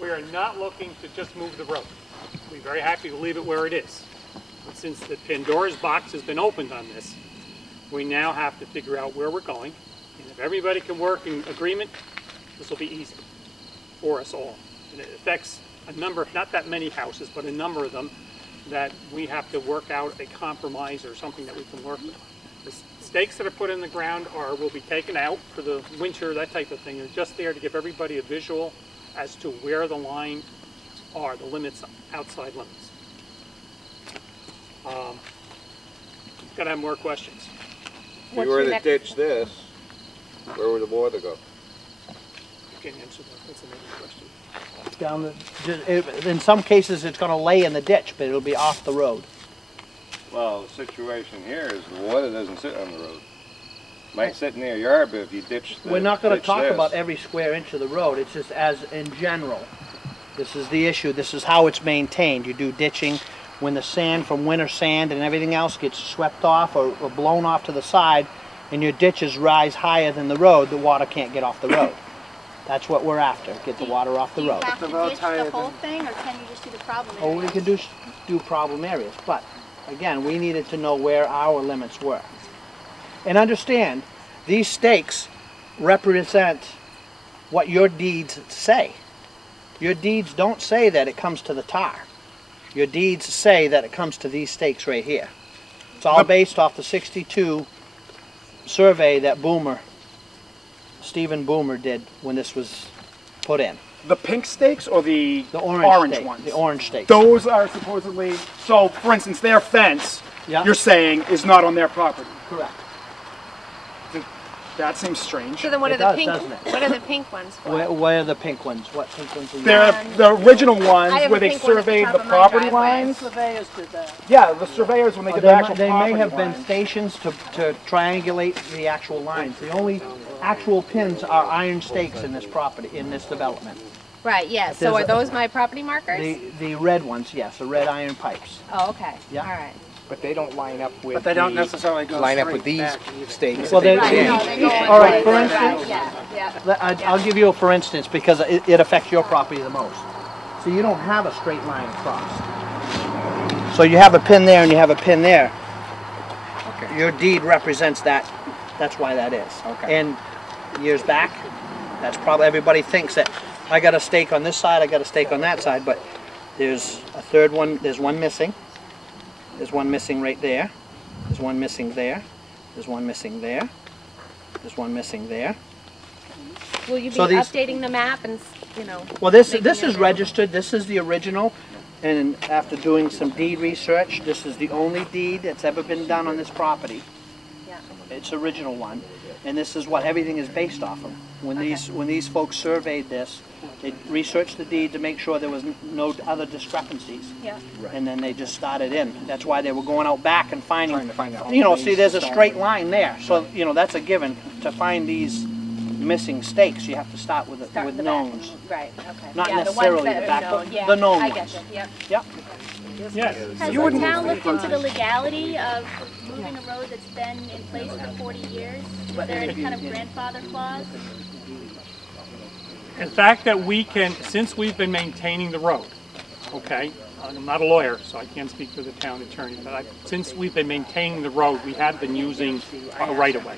We are not looking to just move the road. We're very happy to leave it where it is. But since the Pandora's box has been opened on this, we now have to figure out where we're going. And if everybody can work in agreement, this will be easy for us all. And it affects a number, not that many houses, but a number of them that we have to work out a compromise or something that we can work with. The stakes that are put in the ground will be taken out for the winter, that type of thing. They're just there to give everybody a visual as to where the lines are, the limits, outside limits. Got to have more questions. If you were to ditch this, where would the water go? You can answer that. That's another question. Down the, in some cases, it's going to lay in the ditch, but it'll be off the road. Well, the situation here is the water doesn't sit on the road. Might sit near your yard, but if you ditch the, we're not going to talk about every square inch of the road. It's just as in general. This is the issue. This is how it's maintained. You do ditching when the sand from winter sand and everything else gets swept off or blown off to the side, and your ditches rise higher than the road. The water can't get off the road. That's what we're after. Get the water off the road. Do you have to ditch the whole thing, or can you just do the problem areas? Oh, we can do problem areas, but again, we needed to know where our limits were. And understand, these stakes represent what your deeds say. Your deeds don't say that it comes to the tar. Your deeds say that it comes to these stakes right here. It's all based off the 62 survey that Stephen Boomer did when this was put in. The pink stakes or the orange ones? The orange stakes. Those are supposedly, so for instance, their fence, you're saying, is not on their property. Correct. That seems strange. So then what It are the does, pink? doesn't it? What are the pink ones for? Where are the pink ones? What pink ones are you? They're the original ones I have a where they pink one at the surveyed top the of my property driveway. lines. Surveyors did that. Yeah, the surveyors when they did the actual They property may have been lines. stations to triangulate the actual lines. The only actual pins are iron stakes in this property, in this development. Right. Yeah. So are those my property markers? The red ones, yes, the red iron pipes. Oh, okay. Yeah. All right. But they don't line up with. But they don't necessarily go line up straight with these back. stakes. Well, they, Right. No, they go all right. For right. instance, Yeah. I'll give you a for instance because it affects your property the most. So you don't have a straight line across. So you have a pin there and you have a pin there. Okay. Your deed represents that. That's why that is. Okay. And years back, that's probably everybody thinks that I got a stake on this side, I got a stake on that side, but there's a third one. There's one missing. There's one missing right there. There's one missing there. There's one missing there. There's one missing there. Will you be So these- updating the map and Well, this making is it- registered. This is the original, and after doing some deed research, this is the only deed that's ever been done on this property. Yeah. It's original one, and this is what everything is based off of. When these folks surveyed this, they researched the deed to make sure there was no other discrepancies. Yeah. And then they just started in. That's why they were going out back and finding, Trying to find out. see, there's a straight line there. So, that's a given. To find these missing stakes, you have to start with Start with the back. knowns. Right. Okay. Not yeah, necessarily the, ones that the are back, known. but Yeah. the known I ones. get you. Yep. Yep. Yes. Has the town looked into the legality of moving a road that's been in place for 40 years? Is there any kind of grandfather clause? The fact that we can, since we've been maintaining the road, okay, I'm not a lawyer, so I can't speak for the town attorney, but since we've been maintaining the road, we have been using our right-of-way.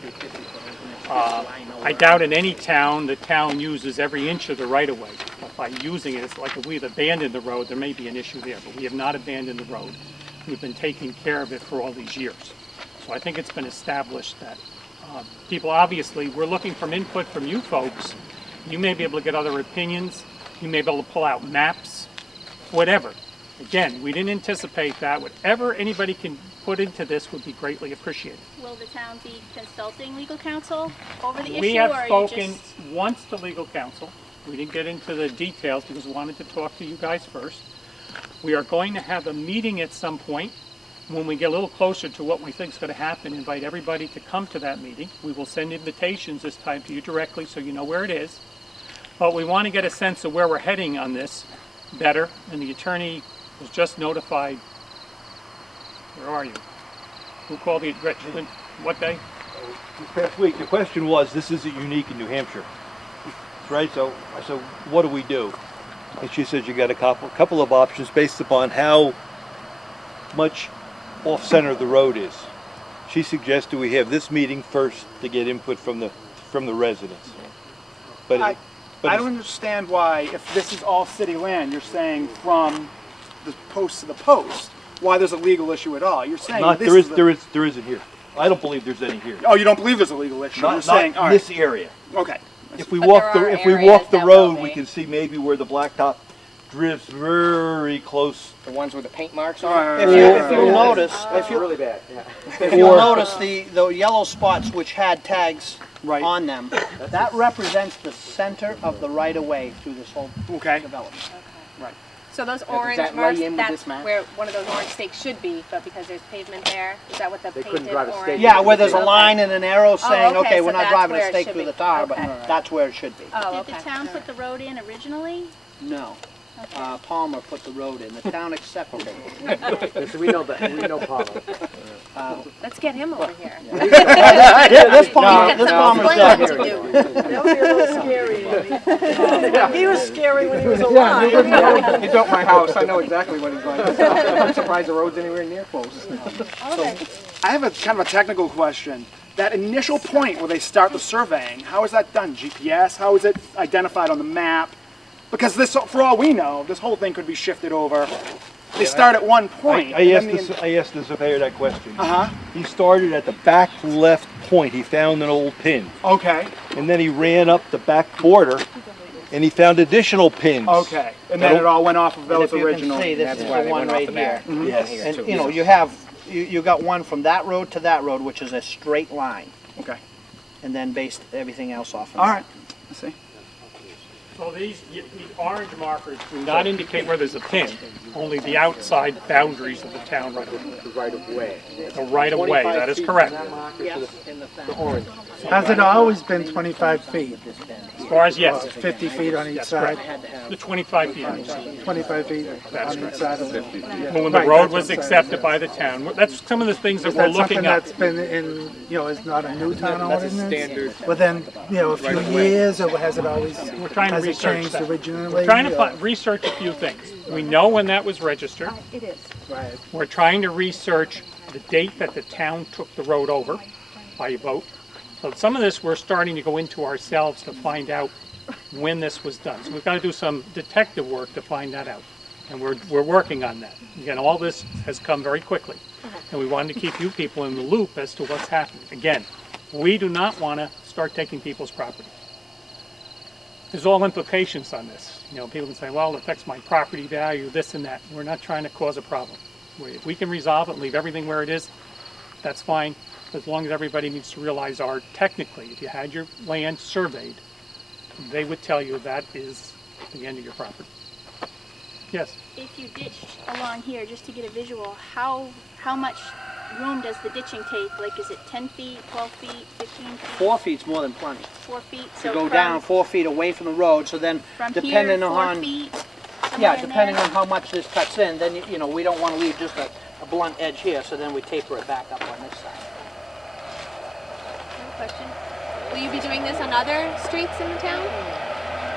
I doubt in any town, the town uses every inch of the right-of-way. But by using it, it's like if we've abandoned the road, there may be an issue there, but we have not abandoned the road. We've been taking care of it for all these years. So I think it's been established that people, obviously, we're looking for input from you folks. You may be able to get other opinions. You may be able to pull out maps, whatever. Again, we didn't anticipate that. Whatever anybody can put into this would be greatly appreciated. Will the town be consulting legal counsel over the issue? We have or are you spoken just... once to legal counsel. We didn't get into the details because we wanted to talk to you guys first. We are going to have a meeting at some point. When we get a little closer to what we think is going to happen, invite everybody to come to that meeting. We will send invitations this time to you directly so you know where it is. But we want to get a sense of where we're heading on this better, and the attorney was just notified. Where are you? Who called the, what day? This past week, the question was, this isn't unique in New Hampshire, right? So what do we do? And she said you got a couple of options based upon how much off-center the road is. She suggested we have this meeting first to get input from the residents. But I don't understand why, if this is all city land, you're saying from the post to the post, why there's a legal issue at all. You're saying not, this there isn't here. I don't believe there's any here. Oh, you don't believe there's a legal issue? You're Not saying, all in right, this area. okay. If we But walk there the are if we areas walk the that will road, we be. can see maybe where the blacktop drifts very close. The ones with the paint marks All on right, it? If you'll notice, That's really bad, yeah. if you'll notice the yellow spots which had tags Right. on them, that represents the center of the right-of-way through this whole Okay. development. So those does orange that marks, lay in with that's this map? where one of those orange stakes should be, but because there's pavement there, is that what the They couldn't painted drive a orange? stake. Yeah, where there's a Okay. line and an arrow saying, okay, okay, so we're not that's driving where a it stake should through be. the tar, but Okay. that's where it should be. Oh, Did the okay. town put the road in originally? No. Palmer put the road in. The town accepted it. Yes, we know that, we know Paul. Let's get him over here. Yeah, this Get some Palmer's explaining done. to do. That would be a little scary. He was scary when he was alive. He built my house, I know exactly what he's like. I'm surprised the road's anywhere near close. I have a kind of a technical question. That initial point where they start the surveying, how is that done? GPS? How is it identified on the map? Because this, for all we know, this whole thing could be shifted over. They start at one point. I asked the surveyor that question. Uh-huh. He started at the back left point. He found an old pin. Okay. And then he ran up the back border and he found additional pins. Okay. And then it all went off of And those if you original. can see, this is the one right here. Yes. And, you know, you have, you got one from that road to that road, which is a straight line, Okay. and then based everything else off of All that. right. I see. So the orange markers do not indicate where there's a pin, only the outside boundaries of the town right away. The right of way. The right of way, that is correct. Has it always been 25 feet? As far as yes, 50 feet on each that's side? correct. The 25 feet. on each side. 25 feet on each side of it? When the Right, road that's was what I'm saying, accepted yeah. by the town, that's some of the things that Is we're that something looking at. that's been in, you know, is not a new town That's a ordinance? standard. Within, you know, a few years, or has it always, We're trying to has it research changed that. originally? We're trying to or- research a few things. We know when that was registered. It is. Right. We're trying to research the date that the town took the road over by vote. So some of this we're starting to go into ourselves to find out when this was done. So we've got to do some detective work to find that out. And we're working on that. Again, all this has come very quickly. And we wanted to keep you people in the loop as to what's happening. Again, we do not want to start taking people's property. There's all implications on this. You know, people can say, well, it affects my property value, this and that. We're not trying to cause a problem. If we can resolve it and leave everything where it is, that's fine. As long as everybody needs to realize technically, if you had your land surveyed, they would tell you that is the end of your property. Yes? If you ditched along here, just to get a visual, how much room does the ditching take? Like, is it 10 feet, 12 feet, 15 feet? 4 feet's more than plenty. 4 feet? To So go from- down 4 feet away from the road, so then From depending here, 4 on, feet? yeah, somewhere in depending there? on how much this cuts in, then, you know, we don't want to leave just a blunt edge here, so then we taper it back up on this side. Question. Will you be doing this on other streets in the town?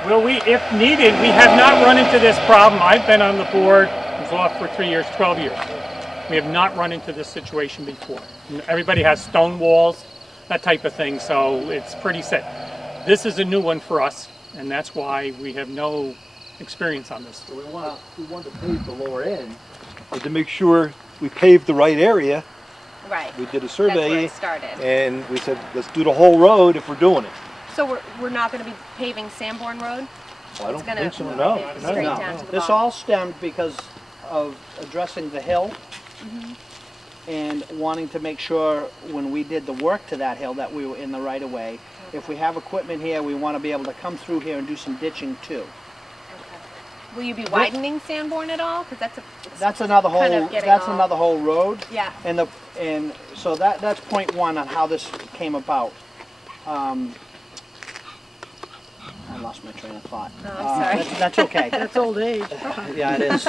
Will we, if needed, we have not run into this problem. I've been on the board, I was off for 3 years, 12 years. We have not run into this situation before. Everybody has stone walls, that type of thing, so it's pretty set. This is a new one for us, and that's why we have no experience on this. We want to pave the lower end. But to make sure we paved the right area, Right. we did a That's where survey it started. and we said, let's do the whole road if we're doing it. So we're not going to be paving Sanborn Road? Well, I It's don't gonna think so, no. pave No, straight no. down to the This bottom. all stemmed because of addressing the hill and wanting to make sure when we did the work to that hill that we were in the right of way. If we have equipment here, we want to be able to come through here and do some ditching too. Will you be widening Sanborn at all? Because That's another kind whole, of getting that's all- another whole road. yeah. And so that's point one on how this came about. I lost my train of thought. Oh, I'm sorry. That's okay. That's old age. Yeah, it is.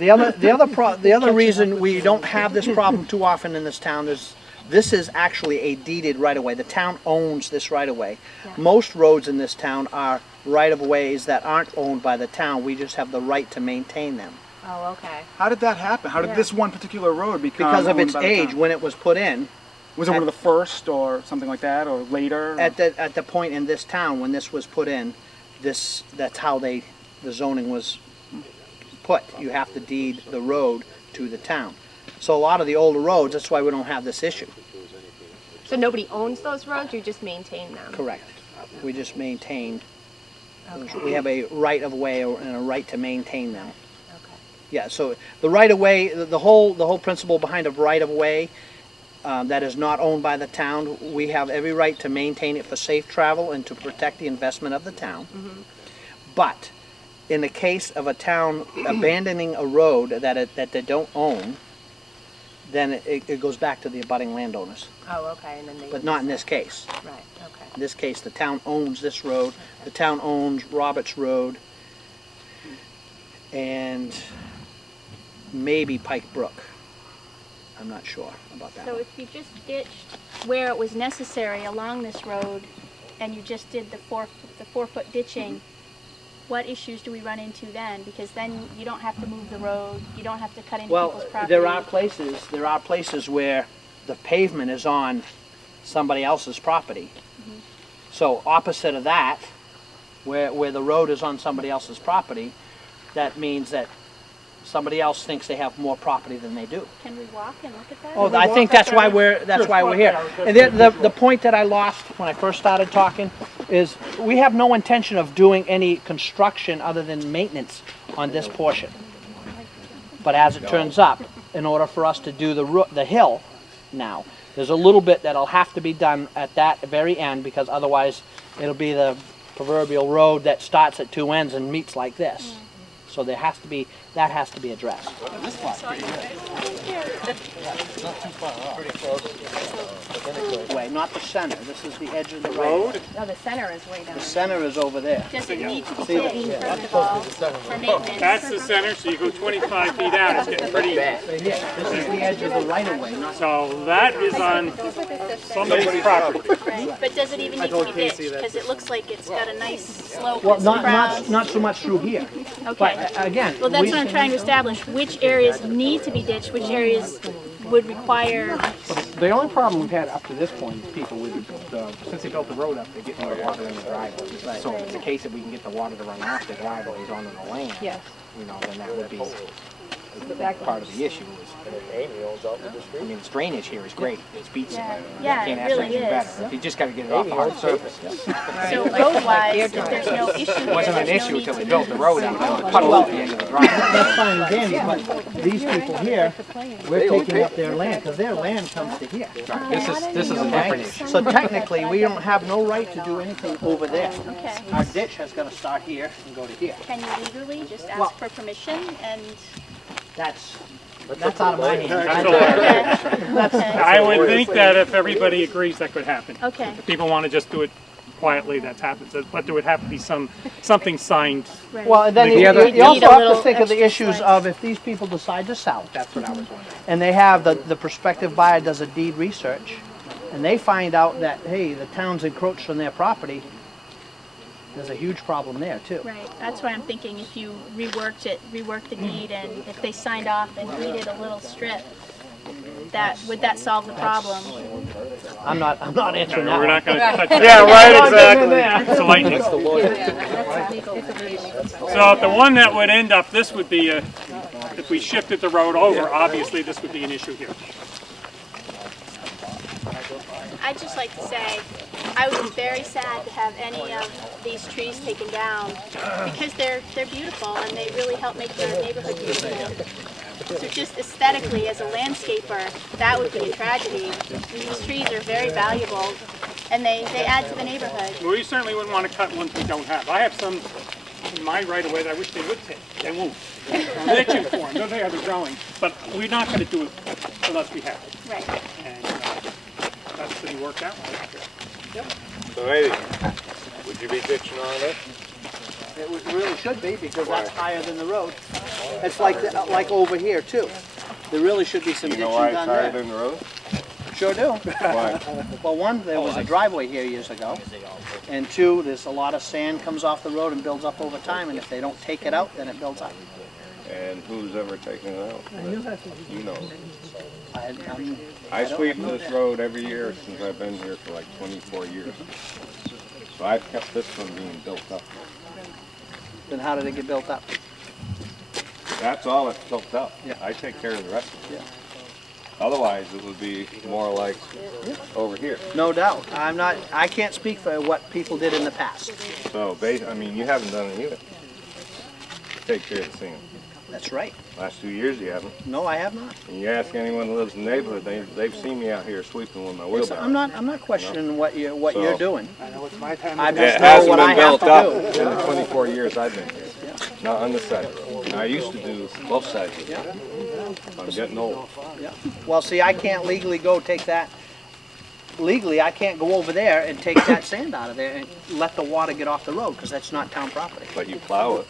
The other reason we don't have this problem too often in this town is This is actually a deeded right-of-way. The town owns this right-of-way. Yeah. Most roads in this town are right-of-ways that aren't owned by the town. We just have the right to maintain them. Oh, okay. How did that happen? How did Yeah. this one particular road become Because of owned its by the age, town? when it was put in, Was it one of the first or something like that, or later? at the point in this town when this was put in, that's how the zoning was put. You have to deed the road to the town. So a lot of the older roads, that's why we don't have this issue. So nobody owns those roads, you just maintain them? Correct. We just maintain, Okay. we have a right of way and a right to maintain them. Okay. Yeah, so the right of way, the whole principle behind a right of way that is not owned by the town, we have every right to maintain it for safe travel and to protect the investment of the town. But in the case of a town abandoning a road that they don't own, then it goes back to the abutting landowners. Oh, okay, and then they... But not in this case. Right, okay. In this case, the town owns this road. The town owns Roberts Road and maybe Pike Brook. I'm not sure about that So one. if you just ditched where it was necessary along this road, and you just did the 4-foot ditching, what issues do we run into then? Because then you don't have to move the road, you don't have to cut into Well, people's property. there are places where the pavement is on somebody else's property. So opposite of that, where the road is on somebody else's property, that means that somebody else thinks they have more property than they do. Can we walk and look at that? Oh, I think that's why we're here. And the point that I lost when I first started talking is we have no intention of doing any construction other than maintenance on this portion. But as it turns up, in order for us to do the hill now, there's a little bit that'll have to be done at that very end, because otherwise it'll be the proverbial road that starts at two ends and meets like this. So that has to be addressed. Way, not the center. This is the edge of the road. No, the center is way down. The center is over there. Does it need to be See, ditched, first of all, for maintenance? That's the center, so you go 25 feet out, it's getting pretty. This is the edge of the right of way, not So that is on somebody's property. Right. But does it even need to be ditched? Because it looks like it's got a nice slope. well, it's not proud. not so much through here. Okay. But again, Well, that's we- what I'm trying to establish. Which areas need to be ditched, which areas would require... The only problem we've had up to this point is people with, since they built the road up, they get more water in the driveway. So if it's a case that we can get the water to run off the driveways onto the land, Yes. you know, then that would be part of the issue. I mean, the drainage here is great. It's beats it. Yeah, Can't it ask really anything is. better. You just got to get it off the hard surface. So road-wise, if there's no issue, It wasn't an there's no issue need until they to- built the road out. There was a puddle at the end of the driveway. that's fine and dandy, but these people here, we're taking up their land, because their land comes to here. This is a different issue. So technically, we don't have no right to do anything over there. Okay. Our ditch has got to start here and go to here. Can you legally just Well- ask for permission and... That's out of my hands. That's all. Okay. I would think that if everybody agrees, that could happen. Okay. If people want to just do it quietly, that happens. But there would have to be something signed. Right. Well, and then The you other- you also Need a have to little think of the extra issues slice. of if these people decide to sell, That's what I was wondering. and they have the prospective buyer does a deed research, and they find out that, hey, the town's encroached on their property, there's a huge problem there too. Right, that's why I'm thinking if you reworked the deed, and if they signed off and deeded a little strip, would that solve the problem? I'm not answering that We're one. not going to touch that. Yeah, right, exactly. It's a lightning. So if the one that would end up, this would be if we shifted the road over, obviously this would be an issue here. I'd just like to say, I would be very sad to have any of these trees taken down, because they're beautiful and they really help make the neighborhood beautiful. So just aesthetically, as a landscaper, that would be a tragedy. These trees are very valuable, and they add to the neighborhood. Well, we certainly wouldn't want to cut ones we don't have. I have some in my right of way that I wish they would take. They won't. I'm itching for them. They're the growing. But we're not going to do it unless we have it. Right. And that's pretty worked out. So ladies, would you be ditching all this? It really should be, because that's higher than the road. It's like over here too. There really should be some You ditching know why it's done higher there. than the road? sure do. Why? Well, one, there was a driveway here years ago, and two, there's a lot of sand comes off the road and builds up over time, and if they don't take it out, then it builds up. And who's ever taken it out? You know. I'm- I sweep this road every year since I've been here for like 24 years. So I've kept this from being built up. Then how did it get built up? That's all that's built up. Yeah. I take care of the rest of it. Yeah. Otherwise, it would be more like over here. No doubt. I can't speak for what people did in the past. So, I mean, you haven't done it either. Take care of the sand. That's right. Last 2 years you haven't. No, I have not. And you ask anyone who lives in the neighborhood, they've seen me out here sweeping with my wheelbarrow. I'm not questioning what you're So- doing. I know it's my time. I It just know hasn't what I been have built up to do. in the 24 years I've been here. Not on this side of the road. And I used to do both sides of the road. I'm getting old. Yeah. Well, see, I can't legally go take that. Legally, I can't go over there and take that sand out of there and let the water get off the road because that's not town property. But you plow it.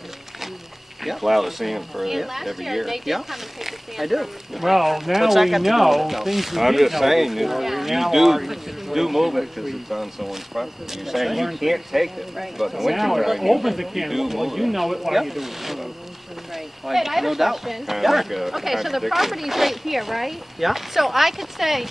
You Yeah. plow the sand for And last every year, year. they did Yeah. come and take the sand I do. from Well, What's now that we got to do know with it, though? things we I'm didn't just know saying, before. We you now do move it because it's on someone's property. You're saying you can't take it, but in Now winter it time, opens the you can do of worms. move You it. know it while Yep. you do it. Right. Like, Ed, I have no a doubt. question. Kind of like a Okay, so the contradiction. property's right here, right? Yeah. So I could say,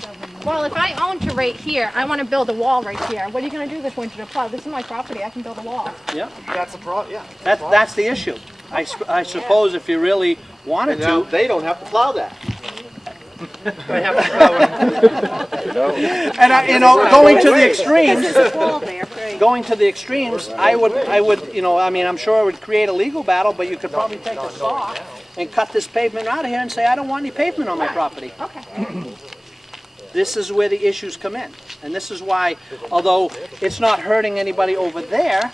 well, if I own to right here, I want to build a wall right here. What are you going to do this winter to plow? This is my property. I can build a wall. Yeah. That's the problem, yeah. That's the issue. I suppose if you really wanted to, they don't have to plow that. and going to the extremes, There's a wall there, right? going to the extremes, I would, I mean, I'm sure it would create a legal battle, but you could probably take a saw and cut this pavement out of here and say, I don't want any pavement on my property. Okay. This is where the issues come in. And this is why, although it's not hurting anybody over there,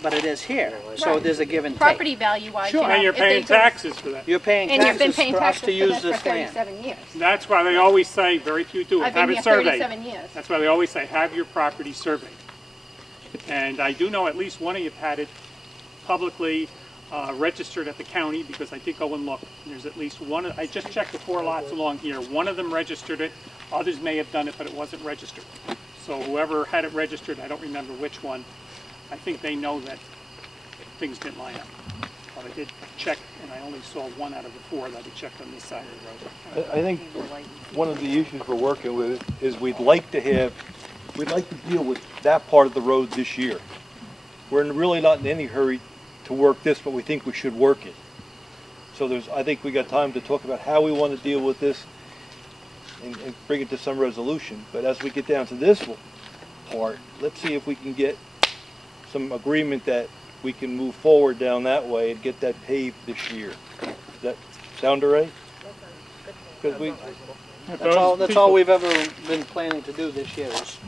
but it is here. So Right. there's a give and take. Property value-wise, Sure. you know, And you're if they paying go- taxes for that. You're paying And you've been taxes paying for us taxes to for use this for this land. 37 years. That's why they always say, very few do it, I've have been it here surveyed. 37 years. That's why they always say, have your property surveyed. And I do know at least one of you had it publicly registered at the county, because I did go and look. There's at least one, I just checked the 4 lots along here. One of them registered it, others may have done it, but it wasn't registered. So whoever had it registered, I don't remember which one, I think they know that things didn't line up. But I did check, and I only saw 1 out of the 4 that we checked on this side of the road. I think one of the issues we're working with is we'd like to deal with that part of the road this year. We're really not in any hurry to work this, but we think we should work it. So I think we got time to talk about how we want to deal with this and bring it to some resolution. But as we get down to this part, let's see if we can get some agreement that we can move forward down that way and get that paved this year. Does that sound all right? Because we That's all we've ever been planning to do this year is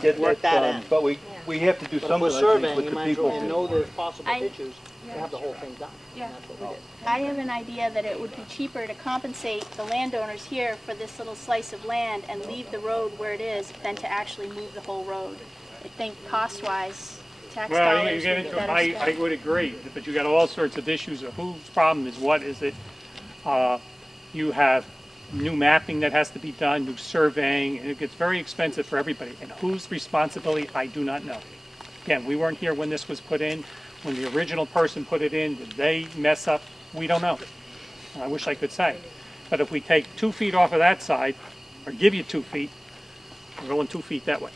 get work that in. But we have to do But if something, we're I think, surveying, with you the might as well people. know there's possible I- issues to have the whole thing done. Yeah. And that's what we did. I have an idea that it would be cheaper to compensate the landowners here for this little slice of land and leave the road where it is than to actually move the whole road. I think cost-wise, tax Well, you dollars get would be into, better I spent. would agree, but you got all sorts of issues of whose problem is what. Is it, you have new mapping that has to be done, new surveying, and it gets very expensive for everybody. And whose responsibility, I do not know. Again, we weren't here when this was put in. When the original person put it in, did they mess up? We don't know. I wish I could say. But if we take 2 feet off of that side, or give you 2 feet, we're going 2 feet that way.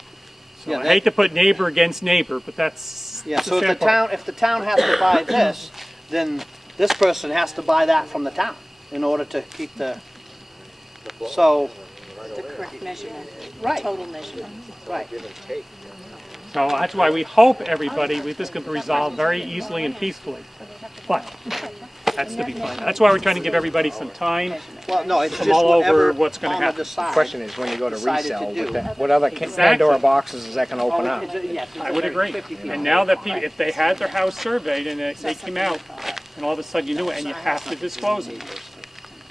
So Yeah, I that- hate to put neighbor against neighbor, but that's Yeah, so sad part. if the town has to buy this, then this person has to buy that from the town in order to keep so, The correct measurement, right, total measurement. right. So that's why we hope everybody, this can be resolved very easily and peacefully. But that's to be fine. That's why we're trying to give everybody some time. Well, no, it's Come just all over whatever what's gonna Palmer happen. decides. Question is, when you go to Decided to resell, do. what other Exactly. Pandora boxes is that gonna open up? Yes, I would agree. And now that people, if they had their house surveyed and they came out, and all of a sudden you knew it, and you have to disclose it.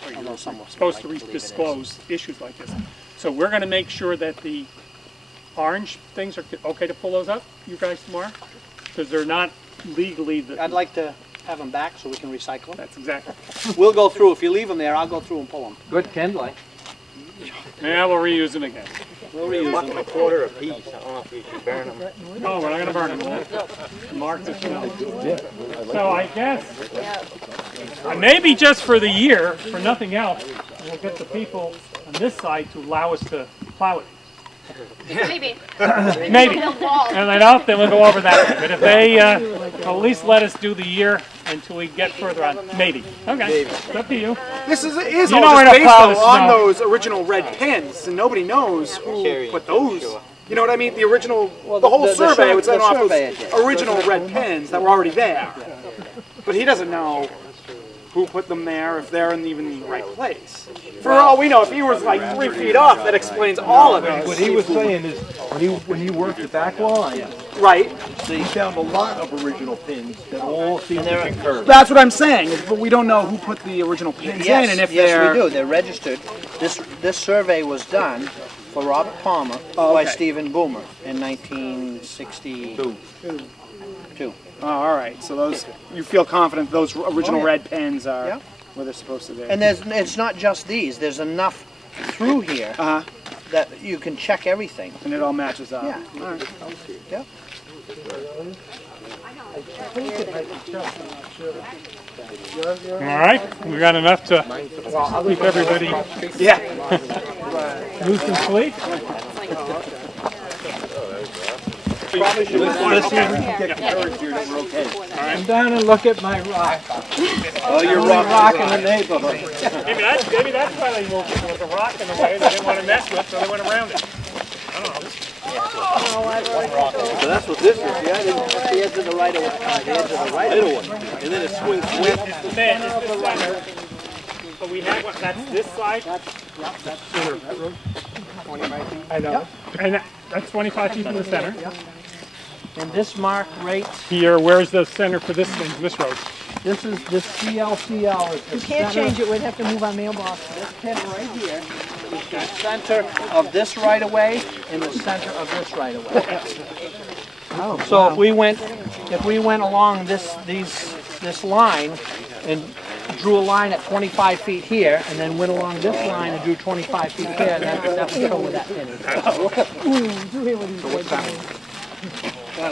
Or you're supposed to disclose issues like this. So we're gonna make sure that the orange things are okay to pull those up, you guys, tomorrow? Because they're not legally, I'd like to have them back so we can recycle them. that's exactly. We'll go through, if you leave them there, I'll go through and pull them. Good kindling. Yeah, we'll reuse them again. We'll reuse them a quarter apiece. I don't know if you should burn them. No, we're not gonna burn them. Mark this one. So I guess, maybe just for the year, for nothing else, we'll get the people on this side to allow us to plow it. Maybe. Maybe. And then we'll go over that. But if they at least let us do the year until we get further on, maybe. Okay, it's up to you. This is You know all where just to based plow though the on snow. those original red pins, and nobody knows who put those. You know what I mean? The original, the whole survey was done off those original red pins that were already there. But he doesn't know who put them there, if they're in even the right place. For all we know, if he was like 3 feet off, that explains all of it. What he was saying is, when he worked the back line, Right. he found a lot of original pins that all seem to concur. That's what I'm saying, but we don't know who put the original pins in, and if yes, they're... we do. They're registered. This survey was done for Robert Palmer by Stephen Boomer in 1962. Oh, all right. So those, you feel confident those original red pins are Yeah. where they're supposed to be. And it's not just these. There's enough through here that you can check everything. And it all matches up. Yeah. All right. Yep. All right, we got enough to keep everybody Yeah. loose and sleep. Come down and look at my rock. Oh, you're Rock in the neighborhood. Maybe that's why they moved it. There was a rock in the way they didn't want to mess with, so they went around it. So that's what this is. Yeah, That's the edge of the right of way. The edge of the right of way. and then it swings It's the center. But we have one, that's this side. I know. And that's 25 feet from the center. And this mark right, Here, where's the center for this thing, this road? this CLCL is the You can't change it, we'd have to move our mailbox. This pin right here is the center of this right of way and the center of this right of way. So if we went along this line and drew a line at 25 feet here, and then went along this line and drew 25 feet here, and that would show where that pin is.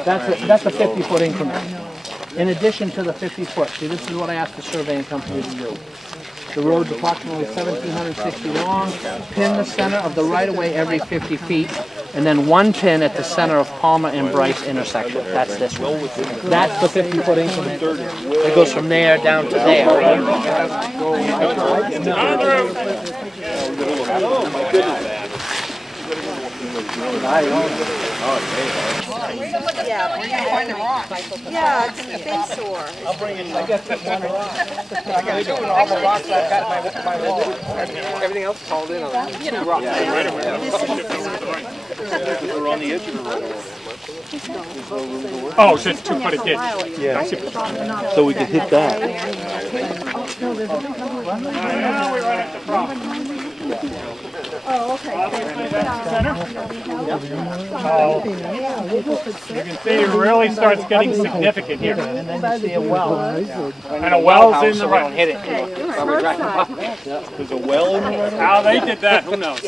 That's a 50-foot increment. In addition to the 50-foot, see, this is what I asked the surveying company to do. The road's approximately 1,760 long. Pin the center of the right-of-way every 50 feet, and then one pin at the center of Palmer and Bryce intersection. That's this one. That's the 50-foot increment. It goes from there down to there. Yeah, it's face sore. Everything else called in on that. We're on the edge of the road. Oh, so it's 2 foot a ditch. Yeah. So we could hit that. Now we run into problems. Center? You can see it really starts getting significant here. And then you see a well. And a well's in the right. Hit it. There's a well in the road. How they did that, who knows?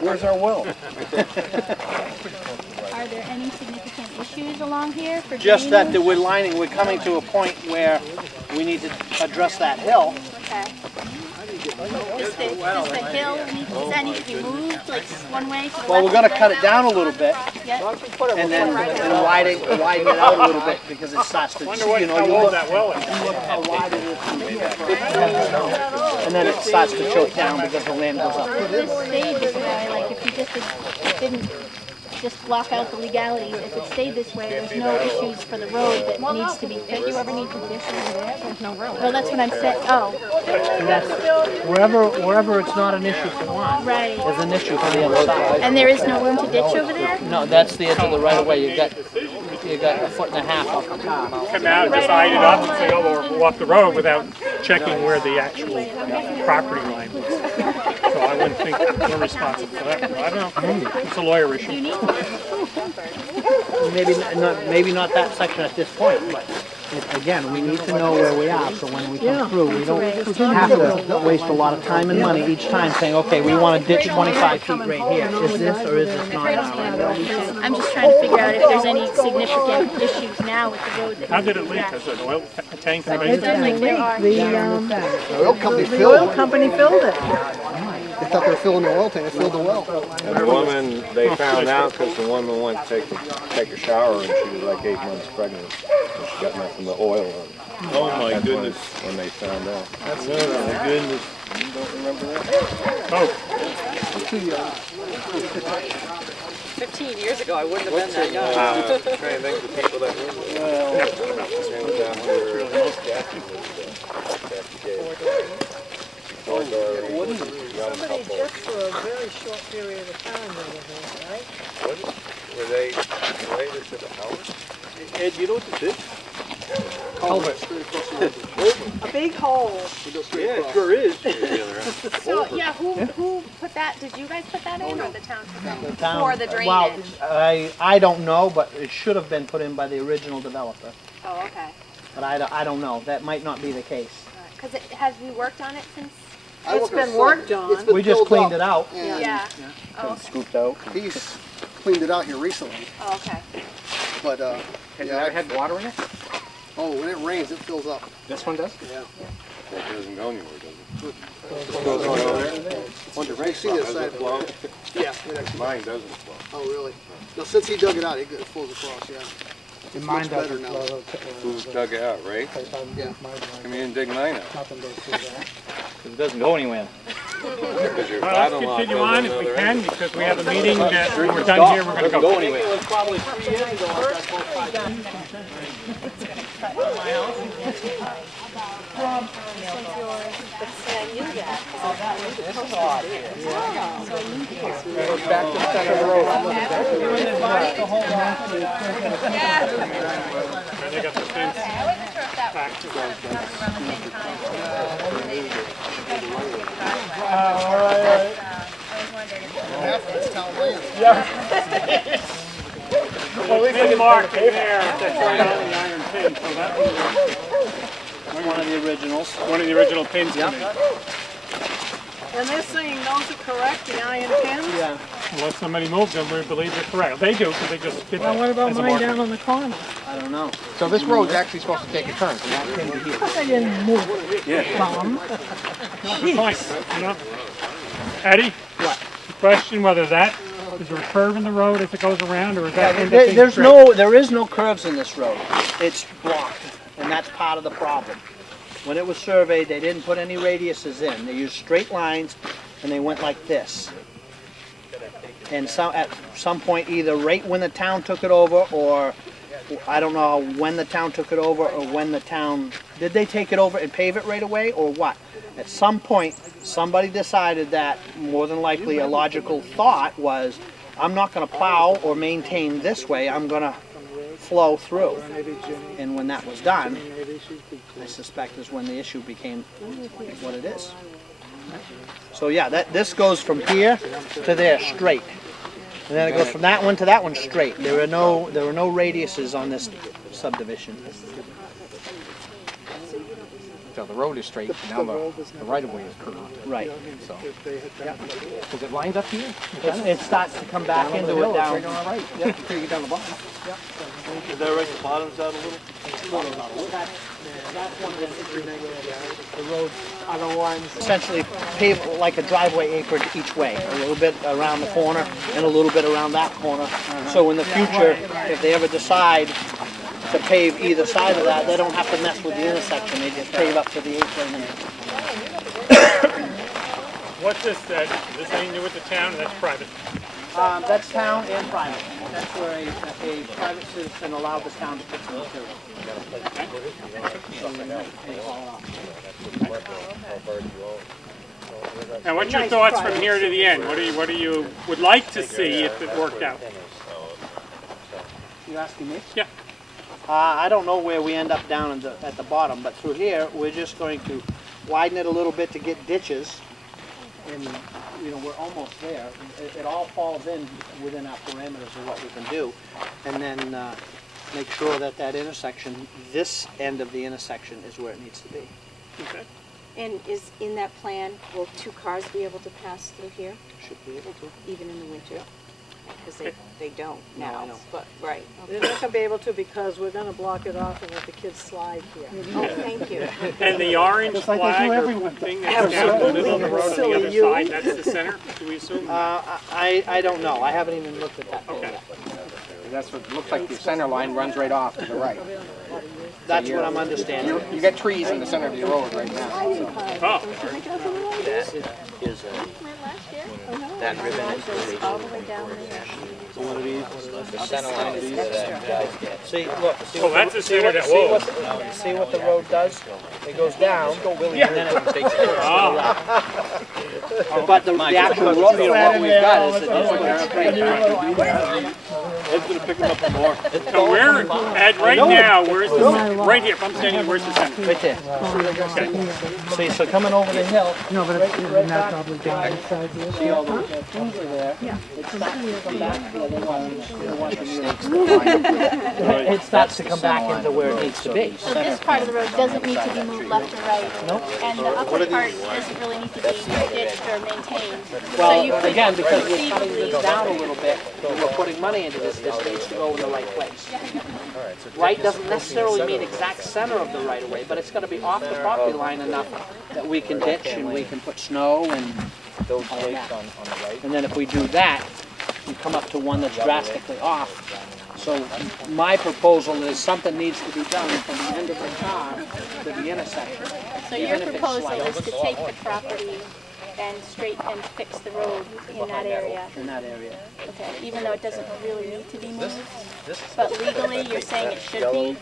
Where's our well? Are there any significant issues along here for Just that drainage? we're coming to a point where we need to address that hill. Okay. Does the hill, does that need to be moved, like one way to the Well, we're left? gonna cut it down a little bit Yeah. and then widen it out a little bit because it starts to, Wonder what, you know, how you old look that well is. how wide it is from here. And then it starts to choke down because the land goes up. If this stayed this way, like if you just didn't just block out the legalities, if it stayed this way, there's no issues for the road that needs to be fixed. You ever need conditions there? There's no road. Well, that's what I'm saying, oh, And that's, wherever it's not an issue for one, right. is an issue for the other side. And there is no room to ditch over there? No, that's the edge of the right of way. You got a foot and a half off the top. Come out and decide it up and say, oh, we'll walk the road without checking where the actual property line is. So I wouldn't think we're responsible for that. I don't know. It's a lawyer issue. Maybe not that section at this point, but Again, we need to know where we are, so when we Yeah. come through, we don't have to waste a lot of time and money each time saying, okay, we want to ditch 25 feet right here. Is this or is this not in our right of way? I'm just trying to figure out if there's any significant issues now with the road that How needs did to it be leak? addressed. Is it oil tank? It sounds like there are. The oil company the filled oil it. company filled it. They thought they were filling the oil tank. They filled the well. And the woman, they found out because the woman went to take a shower and she was like 8 months pregnant. And she got nothing but oil on it. Oh my That's goodness. when they found out. Oh my goodness. You don't remember that? Oh, 15 years ago, I wouldn't have been that young. Trying to think of the people that live there. Same was down here. Somebody just for a very short period of time over here, right? Were they related to the house? Ed, you know what this is? A big hole. Yeah, it sure is. So, yeah, who put that, did you guys put that in or the town put that in? Town- For the Well, drainage. I don't know, but it should have been put in by the original developer. Oh, okay. But I don't know. That might not be the case. Because has we worked on it since? It's been worked on. We just cleaned it out. And Yeah. Oh, okay. Scooped out. he's cleaned it out here recently. Oh, okay. But, Has it ever had water in it? oh, when it rains, it fills up. This one does? That doesn't go anywhere, does it? You see this side? Flow? Yeah. Mine doesn't flow. Oh, really? No, since he dug it out, it flows across, yeah. It's much better now. Who's dug it out, Ray? Yeah. Come in and dig mine out. It doesn't go anywhere. Because your well, let's father-in-law continue built on if we another can engine. because we have a meeting that when we're done here, we're going to go. anywhere. Probably 3 years ago. Back to the center of the road. They got the fence. I wasn't sure if that was kind of coming around the same time. Maybe he's got a point to get the I was wondering if Well, at least they mark in there that's right on the iron pin, so that was One of the originals. one of the original pins. Come in. And they're saying those are correct, the iron pins? Yeah. Unless somebody moves them, we believe they're correct. They do because they just fit Well, what about as a mine marker. down on the corner? I don't know. So this road's actually supposed to take a turn from that pin to here. They didn't move it. Bum. Good point. You know, Eddie? What? Question whether that is there a curve in the road as it goes around, or is that end up being There is no curves in this road. It's blocked, and that's part of the problem. When it was surveyed, they didn't put any radiuses in. They used straight lines, and they went like this. And at some point, either right when the town took it over, or I don't know when the town took it over, or when the town, did they take it over and pave it right away, or what? At some point, somebody decided that, more than likely, a logical thought was, I'm not gonna plow or maintain this way, I'm gonna flow through. And when that was done, I suspect is when the issue became what it is. So yeah, this goes from here to there straight. And then it goes from that one to that one straight. There were no radiuses on this subdivision. So the road is straight, now the right of way is curved. Right. So, because it lines up here. It starts to come back into it down. Right on the right. Yeah, until you get down the bottom. Is that right? The bottom's out a little? That's one of the roads, other ones. Essentially paved like a driveway apron each way, a little bit around the corner and a little bit around that corner. So in the future, if they ever decide to pave either side of that, they don't have to mess with the intersection, they just pave up to the apron. What's this? Is this anything to do with the town, or that's private? That's town and private. That's where a private citizen allowed the town to put some material. Now, what's your thoughts from here to the end? What do you would like to see if it worked out? You asking me? Yeah. I don't know where we end up down at the bottom, but through here, we're just going to widen it a little bit to get ditches. And, you know, we're almost there. It all falls in within our parameters of what we can do. And then make sure that that intersection, this end of the intersection is where it needs to be. Okay. And is in that plan, will 2 cars be able to pass through here, Should be able to. even in the winter? Because they don't No, now, I know. but, right. They're not gonna be able to because we're gonna block it off and let the kids slide here. Oh, thank you. And the orange Just like they do flag or everyone. thing that's down in the middle of the road on the Silly other you. side, that's the center, do we assume? I don't know. I haven't even looked at that. Okay. That's what, looks like the center line runs right off to the right. That's what I'm understanding. You got trees in the center of your road right now. Oh, That is that ribbon is All the way down there. one of these, the center line of these guys get. See, look. oh, that's the center that, whoa. See what the road does? It goes down, and then it takes Ah, But the actual road, you know, what we've got is Ed's gonna pick them up tomorrow. so where, Ed, right now, where's the, right here, if I'm standing here, where's the center? right there. See, so coming over the hill. No, but isn't that probably down this side here? See all those trees are there? Yeah. It starts to come back to the one. It starts to come back into where it needs to be. So this part of the road doesn't need to be moved left or right. Nope. And the upper part doesn't really need to be ditched or maintained. So Well, you could again, because we're cutting conceivably- this down a little bit, and we're putting money into this needs to go in the right place. Right doesn't necessarily mean exact center of the right of way, but it's gonna be off the property line enough that we can ditch and we can put snow and, Those stakes on the right. and then if we do that, we come up to one that's drastically off. So my proposal is something needs to be done from the end of the car to the intersection. So your proposal is to take the property and fix the road in that area. In that area. Okay, even though it doesn't really need to be moved? But legally, you're saying it should be?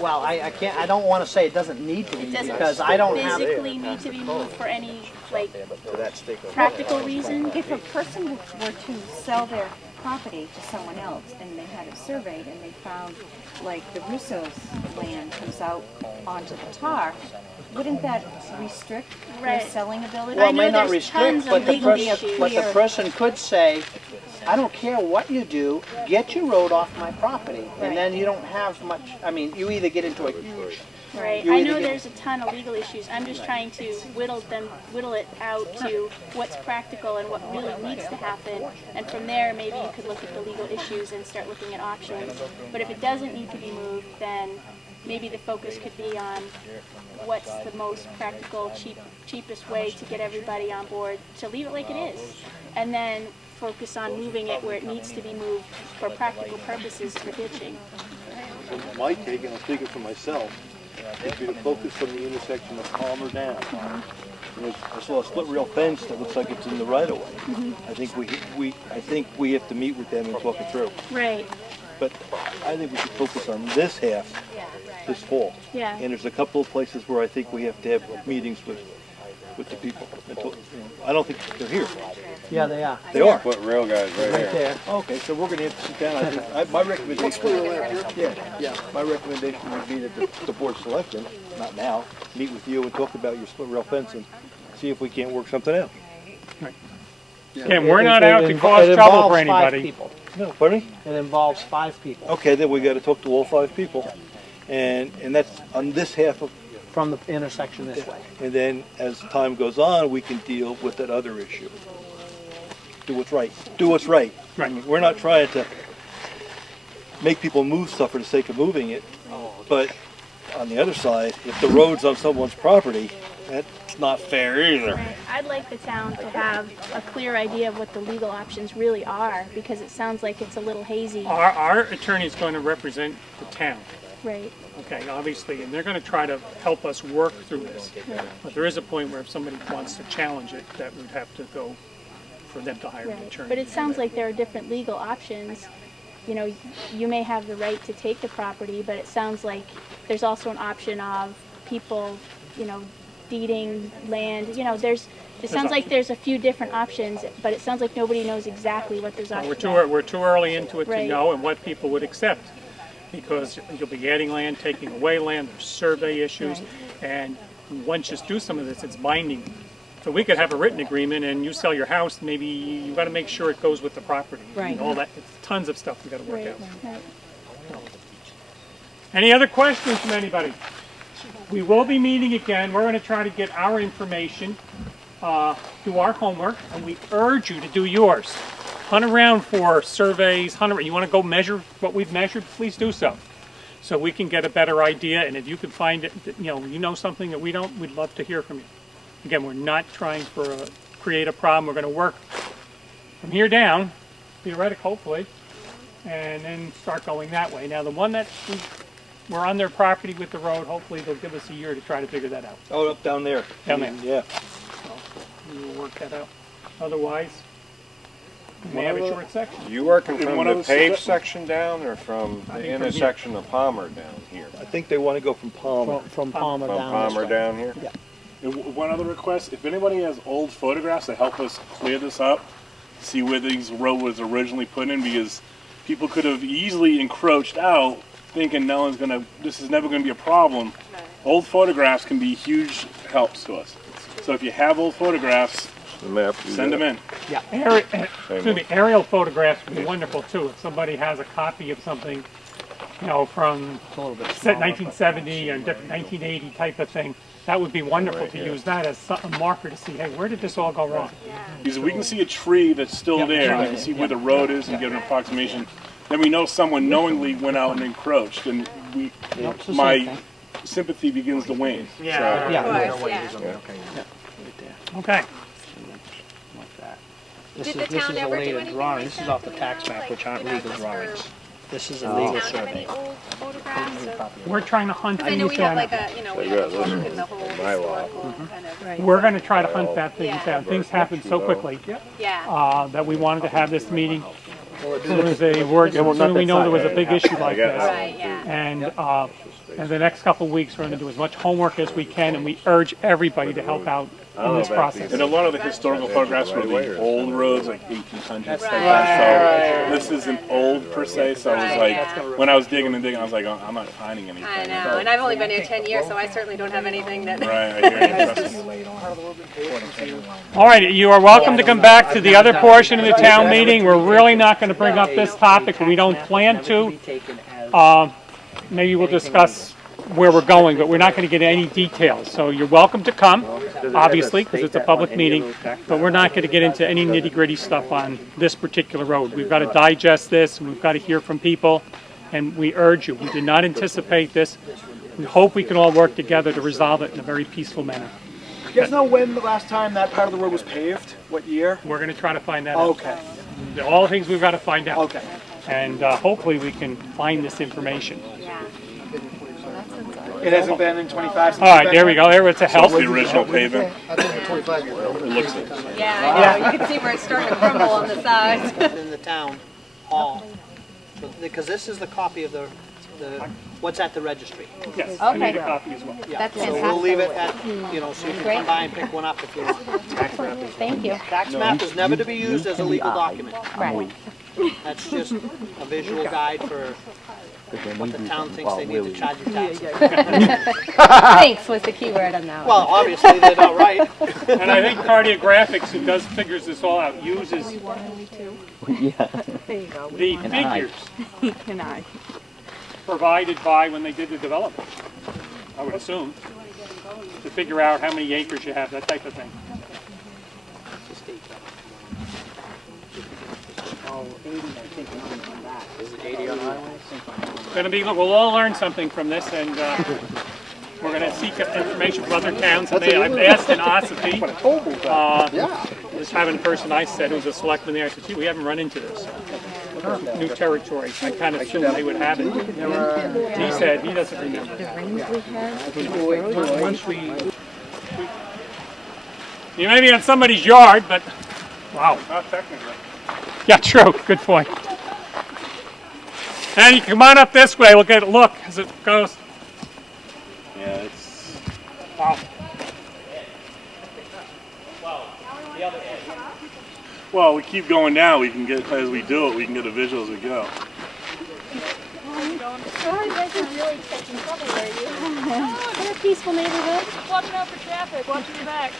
Well, I can't, I don't wanna say it doesn't need to be It doesn't because I don't have. physically need to be moved for any, like, To that stake. practical reason? If a person were to sell their property to someone else and they had it surveyed and they found, like, the Russo's land comes out onto the tar, wouldn't that restrict their Right. selling ability? Well, I it know may not there's tons restrict, of but the legal person, issues. but the person could say, I don't care what you do, get your road off my property. And then you don't have much, I mean, you either get into a, Right, You I either know get- there's a ton of legal issues, I'm just trying to whittle it out to what's practical and what really needs to happen, and from there, maybe you could look at the legal issues and start looking at options. But if it doesn't need to be moved, then maybe the focus could be on what's the most practical, cheapest way to get everybody on board, to leave it like it is, and then focus on moving it where it needs to be moved for practical purposes for ditching. My take, and I'm speaking for myself, would be to focus from the intersection of Palmer down. I saw a split rail fence that looks like it's in the right of way. I think we have to meet with them and talk it through. Right, But I think we should focus on this half this fall. yeah. And there's a couple of places where I think we have to have meetings with the people. I don't think they're here. yeah, they are. They are. Put real guys right Right here. there. Okay, so we're gonna have to sit down. My recommendation. Yeah. My recommendation would be that the board of selectmen, not now, meet with you and talk about your split rail fence and see if we can't work something out. Again, we're not out to cause It trouble for involves 5 anybody. people. No, pardon me? It involves 5 people Okay, then we gotta talk to all 5 people. And that's on this half of, from the intersection this way. and then as time goes on, we can deal with that other issue. Do what's right. Do what's right. Right. I mean, we're not trying to make people move stuff for the sake of moving it. But on the other side, if the road's on someone's property, that's not fair either. Right. I'd like the town to have a clear idea of what the legal options really are, because it sounds like it's a little hazy. Our attorney is going to represent the town. Right. Okay, obviously, and they're going to try to help us work through this. But there is a point where if somebody wants to challenge it, that would have to go for them to hire an Right. attorney. But it sounds like there are different legal options. You know, you may have the right to take the property, but it sounds like there's also an option of people, you know, deeding land. You know, it sounds like there's a few different options, but it sounds like nobody knows exactly what those options are. We're too early into it to Right. know and what people would accept. Because you'll be adding land, taking away land, there's survey issues. Right. And once you do some of this, it's binding. So we could have a written agreement and you sell your house, maybe you got to make sure it goes with the property. Right. And all that, it's tons of stuff we got to work Right, out. right. Any other questions from anybody? We will be meeting again. We're going to try to get our information, do our homework, and we urge you to do yours. Hunt around for surveys, you want to go measure what we've measured, please do so. So we can get a better idea, and if you can find it, you know something that we don't, we'd love to hear from you. Again, we're not trying to create a problem. We're going to work from here down, theoretic, hopefully, and then start going that way. Now, the one that we're on their property with the road, hopefully they'll give us a year to try to figure that out. Oh, up down there. Down there. Yeah. So we will work that out. Otherwise, we may have a short section. You working from the paved section down or from the intersection of Palmer down here? I think they want to go from Palmer. From Palmer From down. Palmer down here? Yeah. And one other request, if anybody has old photographs that help us clear this up, see where this road was originally put in, because people could have easily encroached out thinking this is never gonna be a problem. Old photographs can be huge helps to us. So if you have old photographs, send them in. Yeah, aerial photographs would be wonderful too. If somebody has a copy of something, from 1970 or 1980 type of thing, that would be wonderful to use that as a marker to see, hey, where did this all go wrong? Because if we can see a tree that's still there, we can see where the road is and get an approximation, then we know someone knowingly went out and encroached, and my sympathy begins to wane. Okay. This Did is the town a ever do later anything drawing. like This is that? off the tax map, which aren't legal just drawings. for- This is a Does the legal town have any survey. old photographs of? We're trying to hunt Because I know these we have down. like a, we have a book in the whole historical kind of. We're going to try to hunt that thing Yeah. down. Things happen so quickly Yeah. that we wanted to have this meeting as soon as we know there was a big issue like this. Right, yeah. And the next couple of weeks, we're going to do as much homework as we can, and we urge everybody to help out in this process. And a lot of the historical photographs were the old roads, like 1800s. So this isn't old per se. So I was like, when I was digging, I was like, oh, I'm not finding anything. I know, and I've only been here 10 years, so I certainly don't have anything that. Right, I hear you. All right, you are welcome to come back to the other portion of the town meeting. We're really not going to bring up this topic. We don't plan to. Maybe we'll discuss where we're going, but we're not going to get any details. So you're welcome to come, obviously, because it's a public meeting, but we're not going to get into any nitty-gritty stuff on this particular road. We've got to digest this, and we've got to hear from people, and we urge you. We did not anticipate this. We hope we can all work together to resolve it in a very peaceful manner. Do you guys know when the last time that part of the road was paved? What year? We're going to try to find that out. Okay. All the things we've got to find out. Okay. And hopefully we can find this information. It hasn't been in 25 since. All right, there we go. There, it's a help. The original pavement. I think 25 years old. It looks like it. Yeah, I know. You can see where it's starting to crumble on the sides. In the town hall, because this is the copy of the what's at the registry. Yes, I made a copy as well. Yeah, That's so we'll leave it at, so you can come by and pick one up if you want. Thank you. Tax map is never to be used as a legal document. Right. That's just a visual guide for what the town thinks they need to charge you taxes. Thanks was the key word on that one. Well, obviously, they're not right. And I think Cardiographics, who figures this all out, uses There you go. the figures And I. provided by when they did the development, I would assume, to figure out how many acres you have, that type of thing. Oh, 80, I think, on that. Is it 80 on the highway? We'll all learn something from this, and we're going to seek information from other towns. And I've asked in Ossipee, just having a person I said who's a selectman there, I said, gee, we haven't run into this. New territory. I kind of assumed they would have it. He said he doesn't remember. Once you may be on somebody's yard, but wow. Not technically. Yeah, true. Good point. And you come on up this way. We'll get a look as it goes. Yeah, it's. Wow. Well, we keep going now. We can get, as we do it, we can get a visual as we go. You guys are really catching trouble there, you. Oh, what a peaceful neighborhood. Watching out for traffic, watching your back.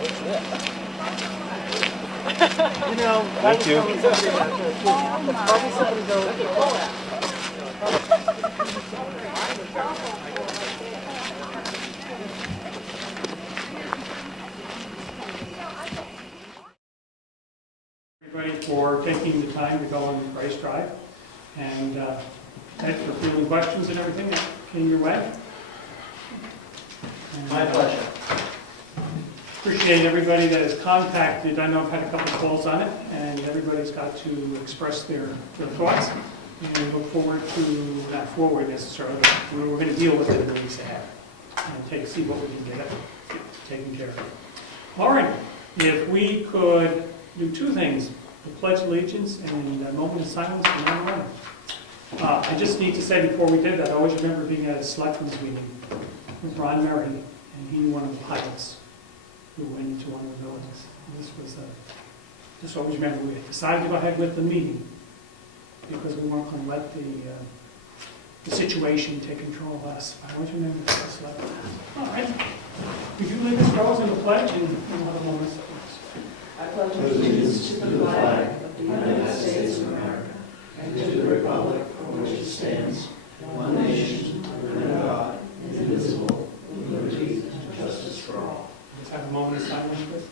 What's that? You know, Thank you. probably somebody's over. Everybody for taking the time to go on Bryce Drive, and thanks for fielding questions and everything that came your way. My pleasure. Appreciate everybody that has contacted. I know I've had a couple of calls on it, and everybody's got to express their thoughts, and look forward to, not forward necessarily, but we're going to deal with it in the weeks ahead, and see what we can get taken care of. All right, if we could do two things, the Pledge of Allegiance and a moment of silence for 9/11. I just need to say before we did that, I always remember being at a selectmen's meeting with Ron Murray, and he knew one of the pilots who went into one of the buildings. And this was, just always remember, we had decided to go ahead with the meeting because we weren't going to let the situation take control of us. I always remember that was like that. All right. Would you lead us, Rose, in the pledge, and we'll have a moment of silence. I pledge allegiance to the flag of the United States of America and to the republic for which it stands, one nation, under God, indivisible, with liberty and justice for all. Let's have a moment of silence, please.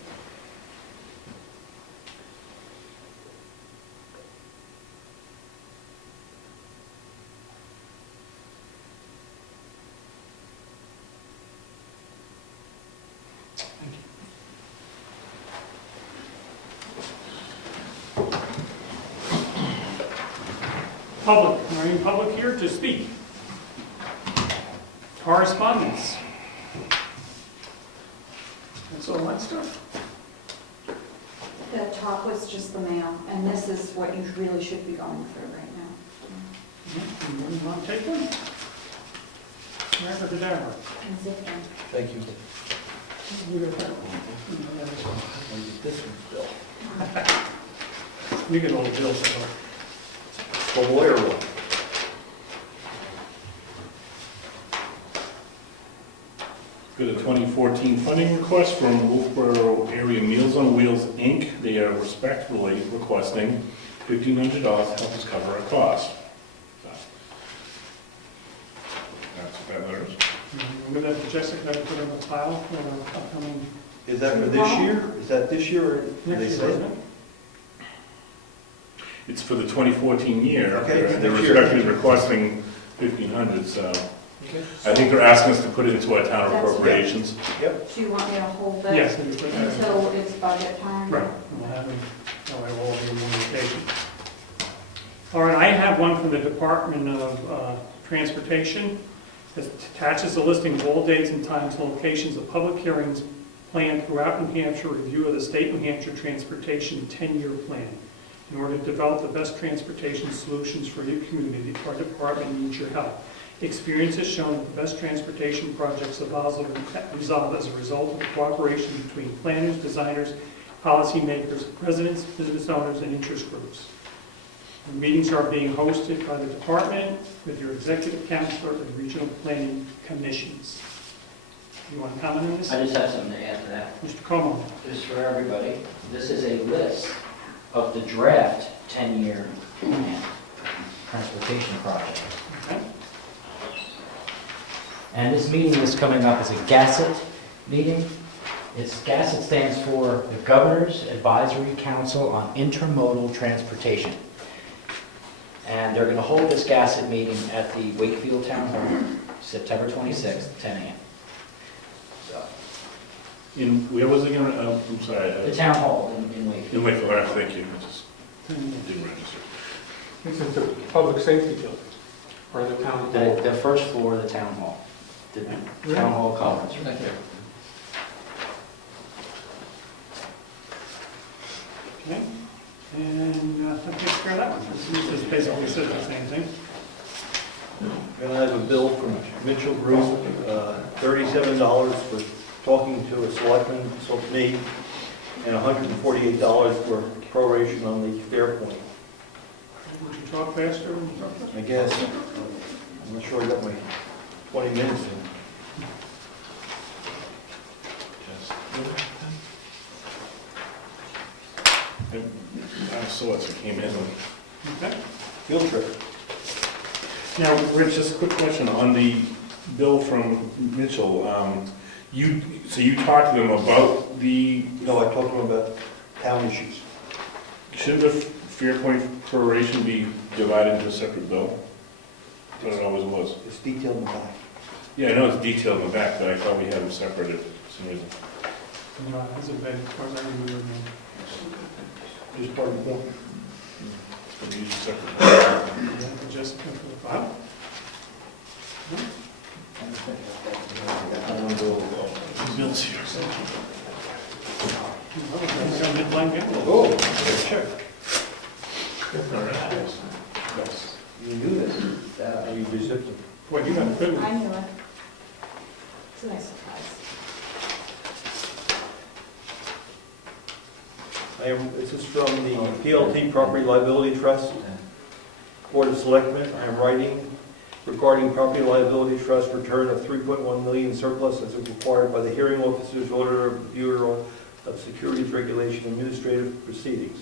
Public, are any public here to speak? Correspondence. That's all that stuff. The top was just the mail, and this is what you really should be going through right now. You want to take one? Wherever the door. Thank you. We get all the bills. The lawyer one. Got a 2014 funding request from Wolfboro Area Meals on Wheels, Inc. They are respectfully requesting $1,500 to help us cover our costs. So, that's what that letter is. Remember that Jessica had to put on the file for upcoming. Is that for this year? Is that this year or did they Next say? year, isn't it? It's for the 2014 year. Okay, They're next year. respectfully requesting $1,500, so Okay. I think they're asking us to put it into our town appropriations. Yep. Do you want me to hold it Yes. until it's budget time? Right. We'll have it. That way we'll all be in one location. All right, I have one from the Department of Transportation. It attaches a listing of all dates and times and locations of public hearings planned throughout New Hampshire, review of the state New Hampshire Transportation 10-year plan. In order to develop the best transportation solutions for your community, our department needs your help. Experience has shown that the best transportation projects of Basel resolve as a result of the cooperation between planners, designers, policymakers, residents, business owners, and interest groups. The meetings are being hosted by the department with your executive counselor and regional planning commissions. You want to comment on this? I just have something to add to that. Mr. Comeau. Just for everybody, this is a list of the draft 10-year plan, transportation project. Okay. And this meeting is coming up as a GASSET meeting. GASSET stands for the Governor's Advisory Council on Intermodal Transportation. And they're going to hold this GASSET meeting at the Wakefield Town Hall, September 26th, 10 a.m. So, Where was it again? I'm sorry. the Town Hall in Wakefield. In Wakefield, all right, thank you. I just didn't register. This is the public safety building, or the town hall? The first floor of the Town Hall. The Town Hall conference room. Okay, and that takes care of that one. This is basically said the same thing. And I have a bill from Mitchell Group, $37 for talking to a selectman, so me, and $148 for proration on the fare point. Would you talk faster? I guess. I'm not sure I got my 20 minutes in. sorts that came in. Okay. Field trip. Now, Rich, just a quick question on the bill from Mitchell. So you talked to them about the... No, I talked to them about town issues. Shouldn't the Fairpoint proration be divided into a separate bill? But it always was. It's detailed in the back. Yeah, I know it's detailed in the back, but I thought we had them separated for some reason. No, it hasn't been, as far as I remember. Just part of the point. But usually separate. Just for the file. Bill's here. Oh, check. All right. You knew this. You rezipped them. Boy, you got a good one. I knew it. It's a nice surprise. This is from the PLT Property Liability Trust, Board of Selectmen. I am writing regarding Property Liability Trust return of $3.1 million surplus as required by the hearing officer's order of the Bureau of Securities Regulation Administrative Proceedings.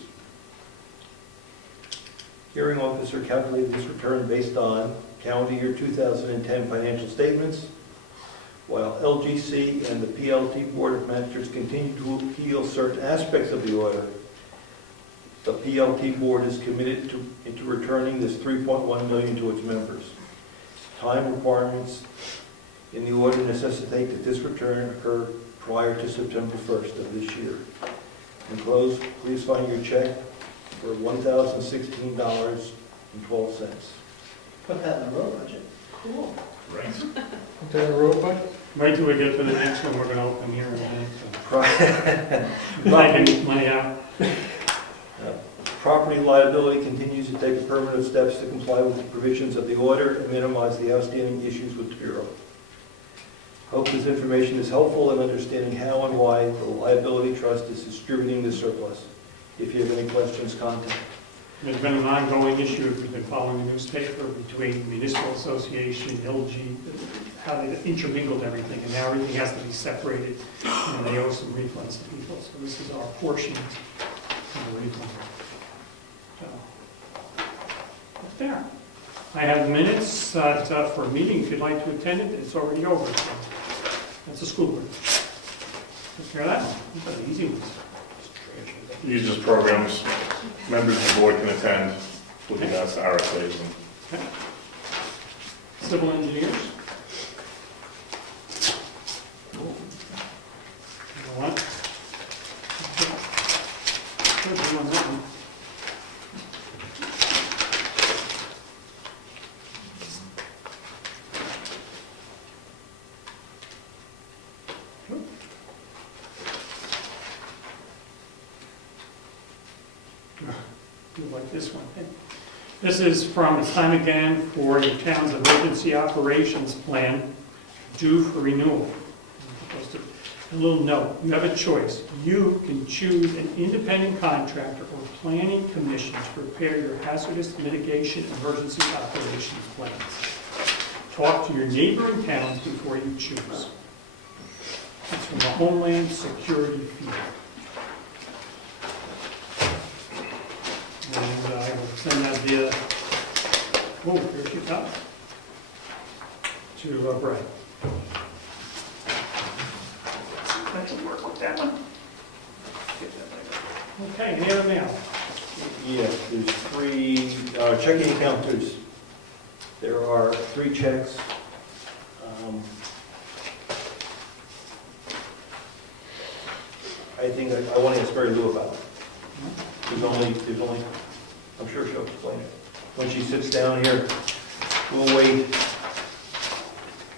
Hearing officer calculated this return based on calendar year 2010 financial statements. While LGC and the PLT Board of Managers continue to appeal certain aspects of the order, the PLT Board is committed to returning this $3.1 million to its members. Time requirements in the order necessitate that this return occur prior to September 1st of this year. Enclosed, please find your check for $1,016.12. Put that in the road budget. Cool. Right. Put that in the road, bud? Wait till we get to the next one, we're gonna open here in a minute. Taking money out. Property liability continues to take affirmative steps to comply with the provisions of the order and minimize the outstanding issues with the Bureau. Hope this information is helpful in understanding how and why the liability trust is distributing the surplus. If you have any questions, contact. There's been an ongoing issue, if you've been following the newspaper, between municipal association, LG, how they intermingled everything, and now everything has to be separated, and they owe some refunds to people, so this is our portion of the refund. So, up there. I have minutes for a meeting, if you'd like to attend it, it's already over, so that's a school board. Take care of that one, that's an easy one. These are just programs members of the board can attend with regards to RSAs. Okay. Civil engineers. What? Good one on that one. You like this one. This is from, it's time again for the town's emergency operations plan due for renewal. A little note, you have a choice. You can choose an independent contractor or planning commission to prepare your hazardous mitigation emergency operations plans. Talk to your neighboring towns before you choose. It's from the Homeland Security Field. And I will send that via, oh, here she comes, to Brad. That should work with that one. Okay, any other mail? Yes, there's three checking accountants. There are 3 checks. I think I want to ask Mary Lou about it. There's only, I'm sure she'll explain it. When she sits down here, we'll wait.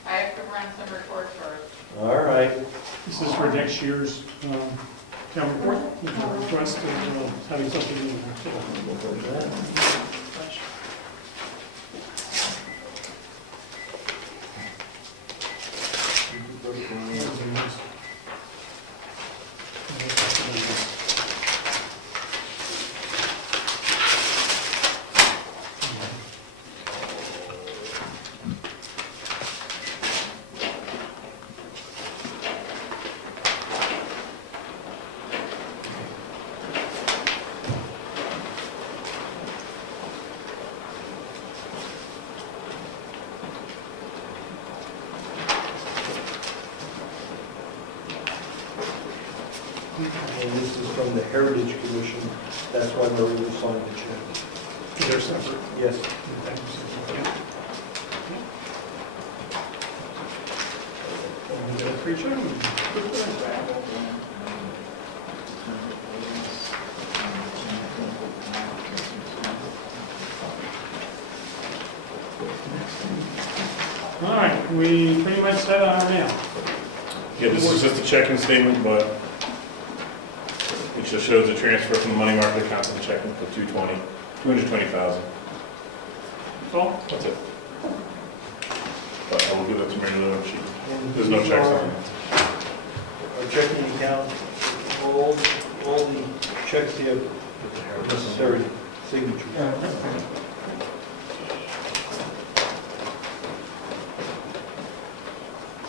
I have to run some reports first. All right. This is for next year's town report. There's a request of having something in there. and the Heritage Commission. That's why Marie was signing the check. They're separate. Yes. All right, we pretty much set on our mail. Yeah, this is just a checking statement, but it just shows a transfer from the money market account to the checking for 220,000. That's all? That's it. But I will give it to Mary Lou if she, there's no checks on it. Our checking account, all the checks here, necessary signatures.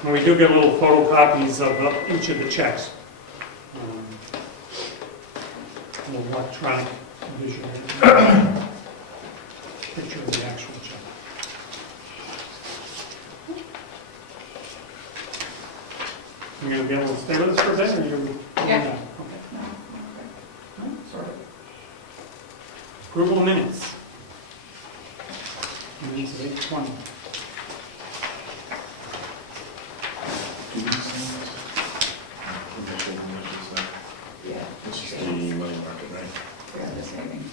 And we do get little photocopies of each of the checks. An electronic visual picture of the actual check. You're going to be able to stay with us for a bit, or you're? Yeah. Okay. Sorry. Approval of minutes. Minutes of 8:20. Yeah. This is the money market, right? Yeah, the savings.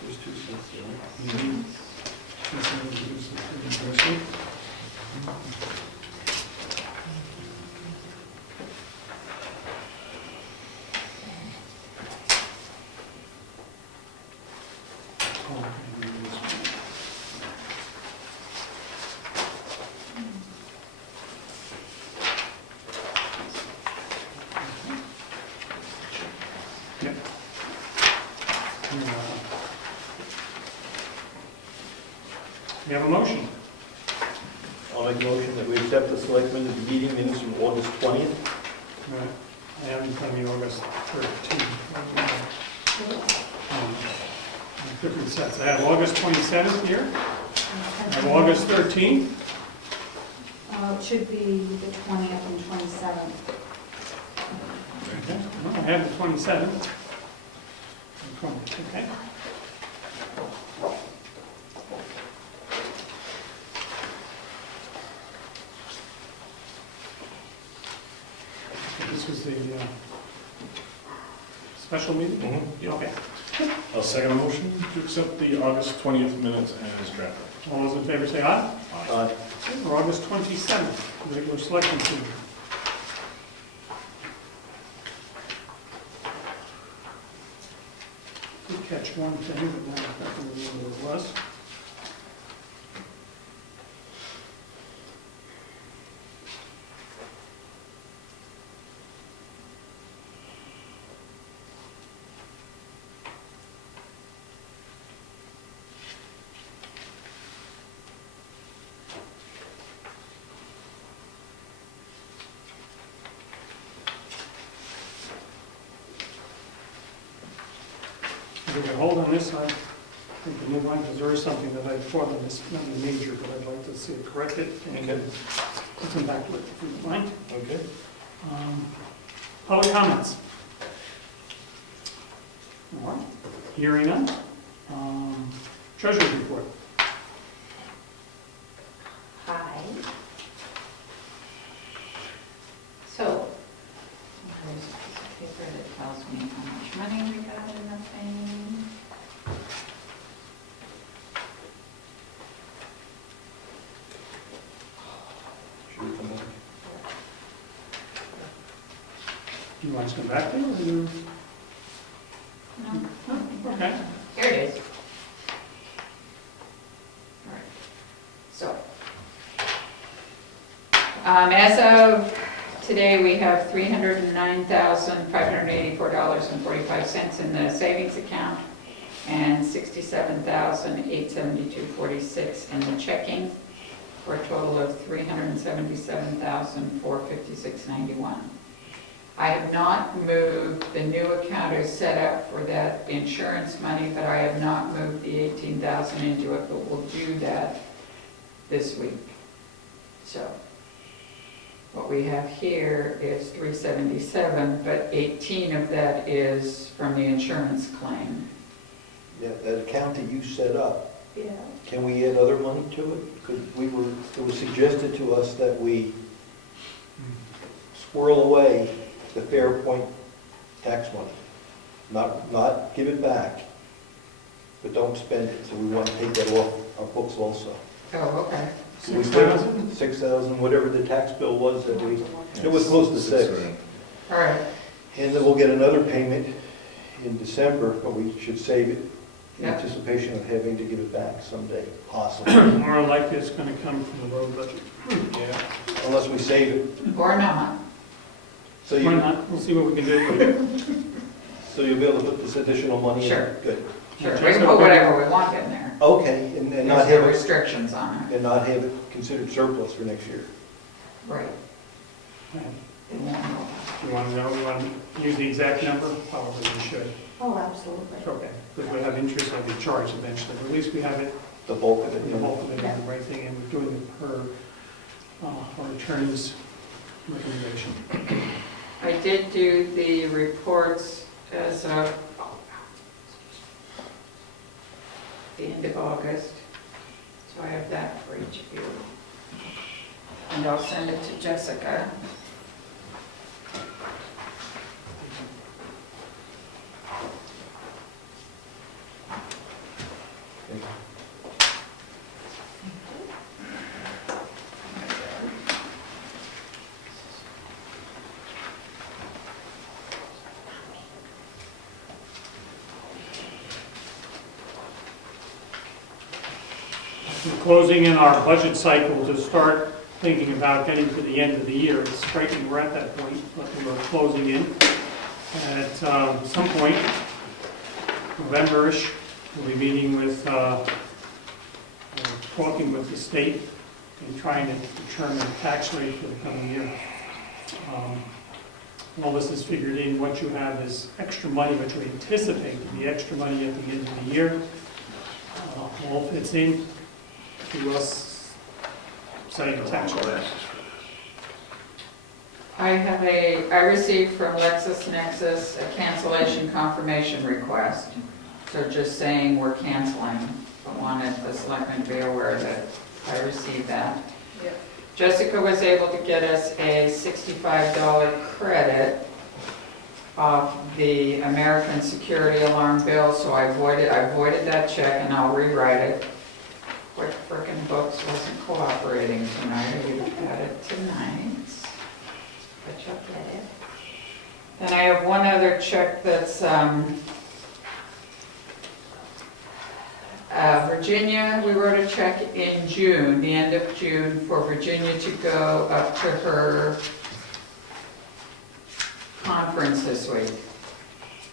There's two sets there. We have a motion. I'll make a motion that we accept the selectmen's meeting minutes from August 20th. Right. I have in front of me August 13th. Different sets. I have August 27th here. I have August 13th. It should be the 20th and 27th. Okay. Well, I have the 27th. Okay. This was the special meeting? Yeah. Okay. I'll second the motion to accept the August 20th minutes as drafted. All those in favor say aye. Aye. For August 27th, regular selection meeting. Did catch one thing, but now I can't remember what it was. If we can hold on this, I think the new line, because there is something that I thought of this, not major, but I'd like to see it corrected and we'll come back to it if you don't mind. Okay. Public comments. All right. Hearing none. Treasurer's report. Hi. So, there's a piece of paper that tells me how much money we got in the thing. Should we come back? Do you want us to come back to it, or you? No. Okay. Here it is. All right. So, as of today, we have $309,584.45 in the savings account and $67,872.46 in the checking, for a total of $377,456.91. I have not moved, the new account is set up for that insurance money, but I have not moved the 18,000 into it, but we'll do that this week. So what we have here is 377, but 18 of that is from the insurance claim. Yeah, that account that you set up, Yeah. can we add other money to it? It was suggested to us that we squirrel away the Fairpoint tax money. Not give it back, but don't spend it. So we want to take that off our books also. Oh, okay. 6,000? 6,000, whatever the tax bill was that it was close to 6. All right. And then we'll get another payment in December, but we should save it in Yeah. anticipation of having to give it back someday, possibly. More likely it's gonna come from the road budget. Yeah. Unless we save it. Or not. So Why not? We'll see what we can do. So you'll be able to put this additional money in? Sure. Good. Sure, we can put whatever we want in there. Okay, and not There's have no it, restrictions on and not have it considered surplus for next year. it. Right. Do you want to know, we want to use the exact number? Probably we should. Oh, absolutely. Okay, because we have interest that we charge eventually, but at least we have it, The bulk of it. the bulk of it in the right thing, and we're doing it per our attorney's recommendation. I did do the reports as of the end of August, so I have that for each of you. And I'll send it to Jessica. We're closing in our budget cycle to start thinking about getting to the end of the year. It's striking we're at that point, but we're closing in. At some point, November-ish, we'll be meeting with, talking with the state and trying to determine the tax rate for the coming year. All this is figured in. What you have is extra money, which we anticipate to be extra money at the end of the year. All fits in to us setting a tax rate. I received from LexisNexis a cancellation confirmation request. So just saying we're canceling. I wanted the selectmen to be aware that I received that. Jessica was able to get us a $65 credit off the American Security Alarm bill, so I voided that check and I'll rewrite it. Quick frickin' Books wasn't cooperating tonight, I would have had it tonight. But you'll get it. And I have one other check that's, Virginia, we wrote a check in June, the end of June, for Virginia to go up to her conference this week.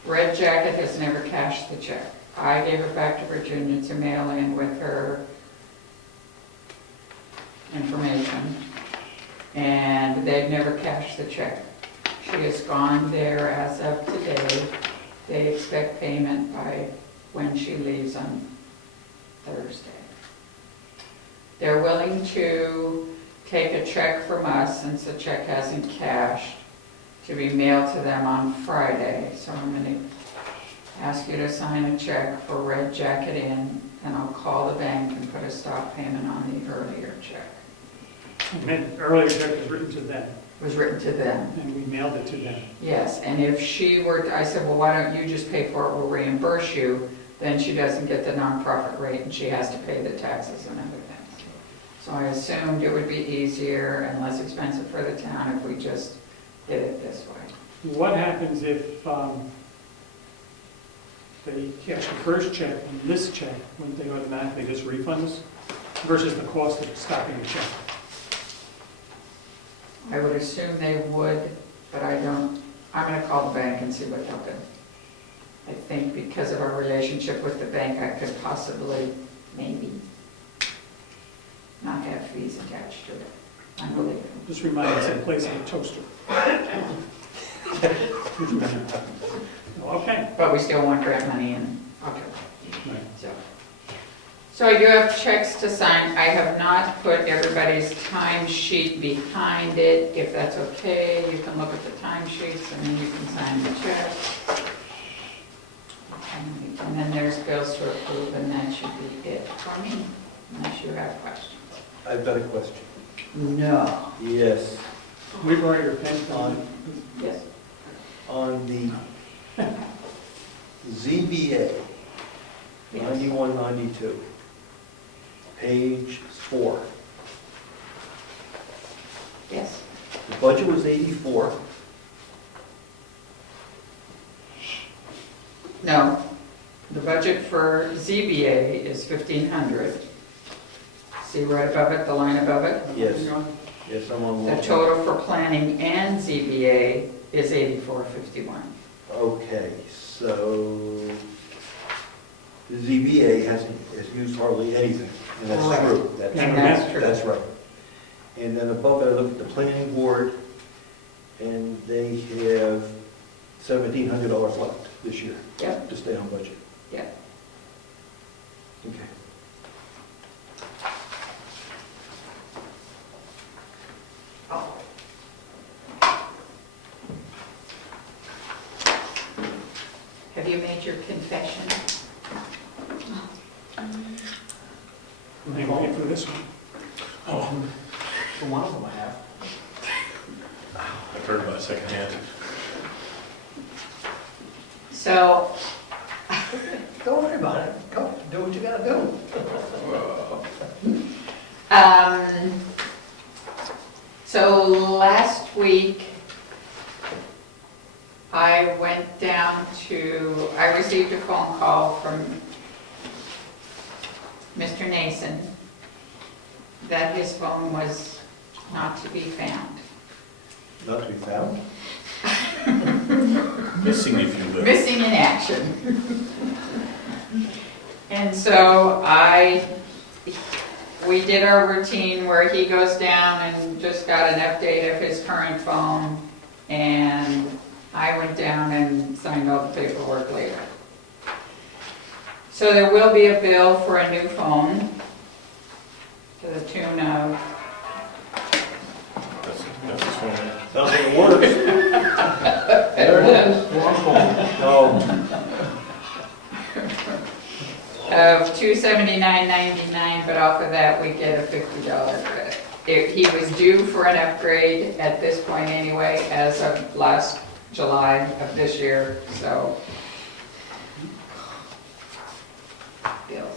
Red Jacket has never cashed the check. I gave it back to Virginia to mail in with her information, and they've never cashed the check. She has gone there as of today. They expect payment by when she leaves on Thursday. They're willing to take a check from us, since the check hasn't cashed, to be mailed to them on Friday. So I'm going to ask you to sign a check for Red Jacket Inn, and I'll call the bank and put a stop payment on the earlier check. And earlier check was written to them. Was written to them. And we mailed it to them. Yes, and if she were, I said, well, why don't you just pay for it, we'll reimburse you, then she doesn't get the nonprofit rate and she has to pay the taxes and everything. So I assumed it would be easier and less expensive for the town if we just did it this way. What happens if they cash the first check and this check, wouldn't they automatically just refund us versus the cost of stopping the check? I would assume they would, but I don't, I'm going to call the bank and see what they'll do. I think because of our relationship with the bank, I could possibly, maybe, not have fees attached to it. Unbelievable. Just remind us in place of a toaster. Okay. But we still want grant money in. Okay. So I do have checks to sign. I have not put everybody's time sheet behind it. If that's okay, you can look at the time sheets and then you can sign the check. And then there's bills to approve, and that should be it for me, unless you have questions. I've got a question. No. Yes. We borrow your pen. Yes. On the ZBA, 9192, page 4. Yes. The budget was 84. No, the budget for ZBA is 1,500. See right above it, the line above it? Yes. Yes, I'm on The one. total for planning and ZBA is 8451. Okay, so the ZBA hasn't used hardly anything, and that's Right. true. And that's true. That's right. And then above it, I look at the planning board, and they have $1,700 left this year. Yep. To stay on budget. Yep. Okay. Have you made your confession? They won't get through this one. Oh, for one of them I have. I've heard about it secondhand. So, Don't worry about it. Go, do what you gotta do. So last week, I went down to, I received a phone call from Mr. Nason that his phone was not to be found. Not to be found? Missing, if you will. Missing in action. And so we did our routine where he goes down and just got an update of his current phone, and I went down and signed all the paperwork later. So there will be a bill for a new phone to the tune of... That's his phone. Sounds like it works. There it is. No. Of $279.99, but off of that, we get a $50 credit. He was due for an upgrade at this point anyway, as of last July of this year, so.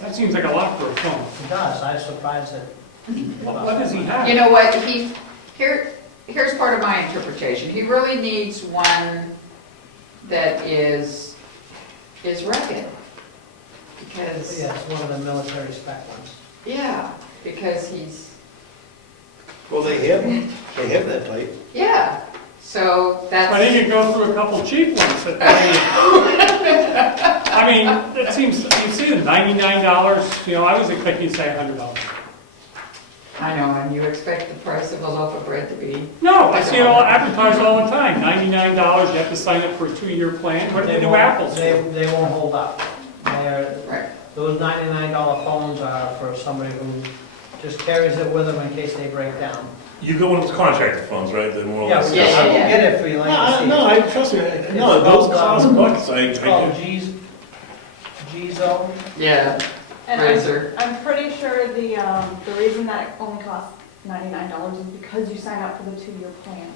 That seems like a lot for a phone. It does, I was surprised that. What does he have? You know what, here's part of my interpretation. He really needs one that is rugged. Because, Yeah, it's one of the military spec ones. yeah, because he's, Well, they have that type. yeah, so that's. Why didn't you go through a couple cheap ones? I mean, that seems, you see the $99, you know, I was expecting you to say $100. I know, and you expect the price of a loaf of bread to be. No, I see it all advertised all the time, $99, you have to sign up for a 2-year plan. What do they do apples for? They won't hold up. Right. Those $99 phones are for somebody who just carries it with them in case they break down. You got one of those contractor phones, right? The more or Yeah, less- we get it for you, like you see. No, I trust me. No, those cost bucks. It's called G-Zone. Yeah. And Razor. I'm pretty sure the reason that it only costs $99 is because you sign up for the 2-year plan.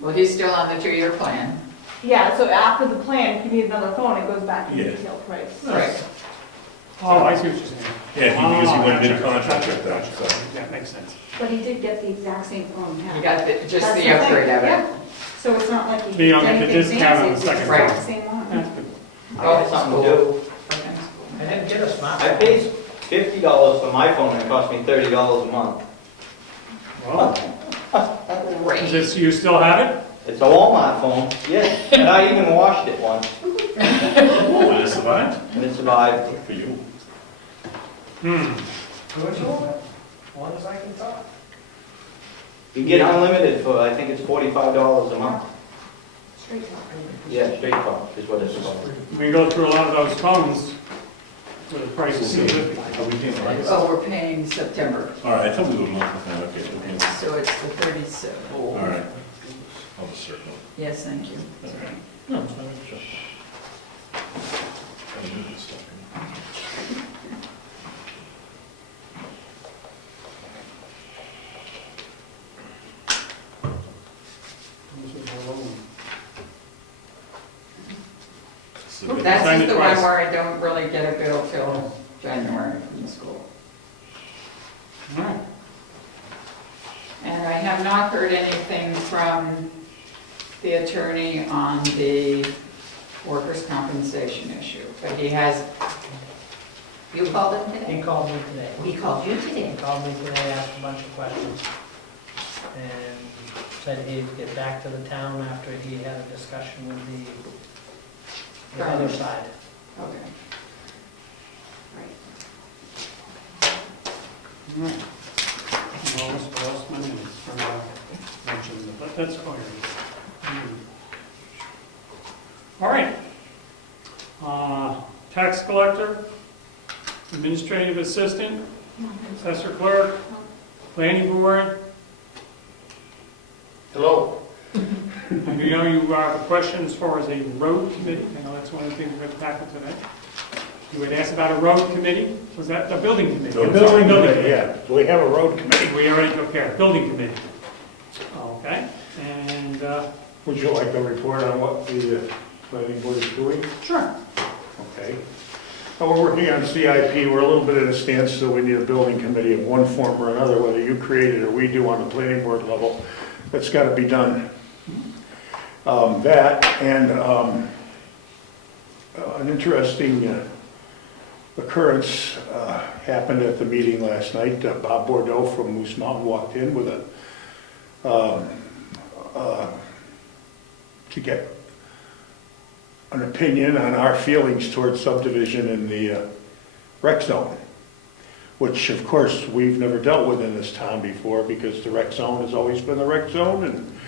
Well, he's still on the 2-year plan. Yeah, so after the plan, if you need another phone, it goes back to the Yeah. retail price. Right. Oh, I see what you're saying. Yeah, because he went into Gotcha, contract gotcha, with that, gotcha. so. That makes sense. But he did get the exact same phone, yeah. You got just That's the upgrade thing, of it. yeah. So it's not like But he you did don't get the anything discount on fancy, the it's second the phone. exact same one. That's good. Oh, Something to do. I didn't get a smartphone. I paid $50 for my phone and it cost me $30 a month. Well, Great. is this, you still have it? It's a Walmart phone, yes, and I even washed it once, Oh, it survived? and it survived. Good for you. Good phone, as long as I can talk. You get unlimited for, I think it's $45 a month. Yeah, straight talk is what it's called. We go through a lot of those phones with the price of $250. Oh, we're paying September, All right, I thought we were monthly, okay. so it's the 37. All right. I'll just circle. Yes, thank you. All right. No, it's fine, sure. I knew this stuff. That's just the one where I don't really get a bill till January from the school. All right. And I have not heard anything from the attorney on the workers' compensation issue, but he has, you called him today? He called me today. He called you today? He called me today, asked a bunch of questions, and said he'd get back to the town after he had a discussion with the other side. Okay. All right. Lost my minutes from mentioning, but that's fine. All right. Tax collector, administrative assistant, assessor clerk, planning board. Hello. You know you have a question as far as a road committee. I know that's one of the things we're going to tackle today. You had asked about a road committee. Was that the building committee? The building committee, yeah. We have a road committee. We already took care of building committee. Okay. And Would you like to report on what the planning board is doing? sure. Okay. Well, we're working on CIP. We're a little bit at a standstill. We need a building committee of one form or another, whether you create it or we do on the planning board level. That's got to be done. That and an interesting occurrence happened at the meeting last night. Bob Bordeaux from Moose Mountain walked in with to get an opinion on our feelings towards subdivision in the rec zone, which of course we've never dealt with in this town before because the rec zone has always been the rec zone and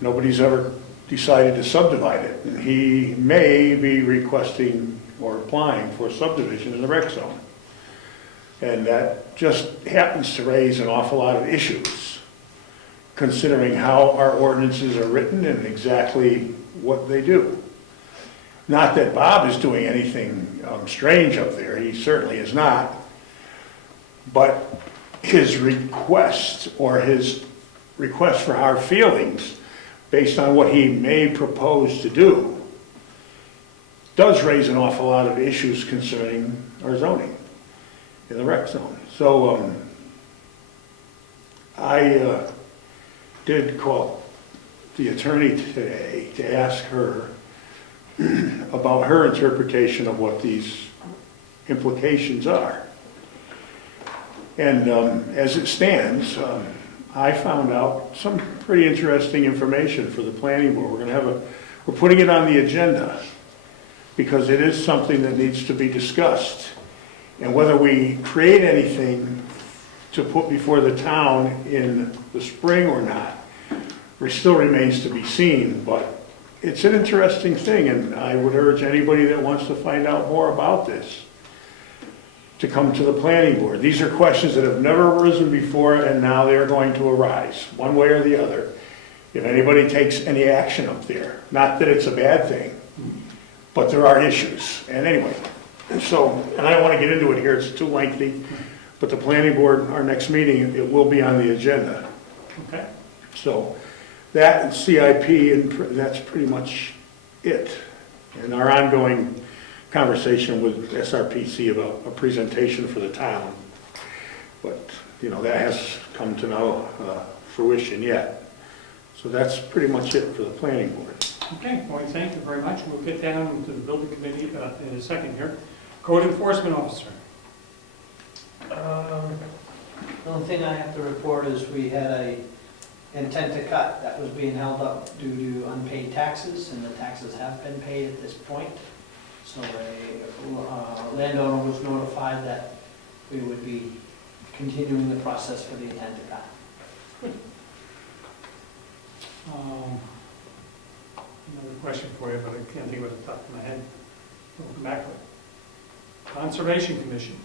nobody's ever decided to subdivide it. And he may be requesting or applying for subdivision in the rec zone. And that just happens to raise an awful lot of issues, considering how our ordinances are written and exactly what they do. Not that Bob is doing anything strange up there, he certainly is not, but his request or his request for our feelings based on what he may propose to do does raise an awful lot of issues concerning our zoning in the rec zone. So I did call the attorney today to ask her about her interpretation of what these implications are. And as it stands, I found out some pretty interesting information for the planning board. We're putting it on the agenda because it is something that needs to be discussed. And whether we create anything to put before the town in the spring or not, still remains to be seen. But it's an interesting thing, and I would urge anybody that wants to find out more about this to come to the planning board. These are questions that have never arisen before, and now they're going to arise, one way or the other, if anybody takes any action up there. Not that it's a bad thing, but there are issues. And anyway, and I don't want to get into it here, it's too lengthy, but the planning board, our next meeting, it will be on the agenda. Okay. So that and CIP, and that's pretty much it. And our ongoing conversation with SRPC about a presentation for the town. But, you know, that has come to no fruition yet. So that's pretty much it for the planning board. Okay, well, thank you very much. We'll get down to the building committee in a second here. Code enforcement officer. The only thing I have to report is we had a intent to cut that was being held up due to unpaid taxes, and the taxes have been paid at this point. So a landowner was notified that we would be continuing the process for the intent to cut. another question for you, but I can't think of it off the top of my head. We'll come back to it. Conservation Commission.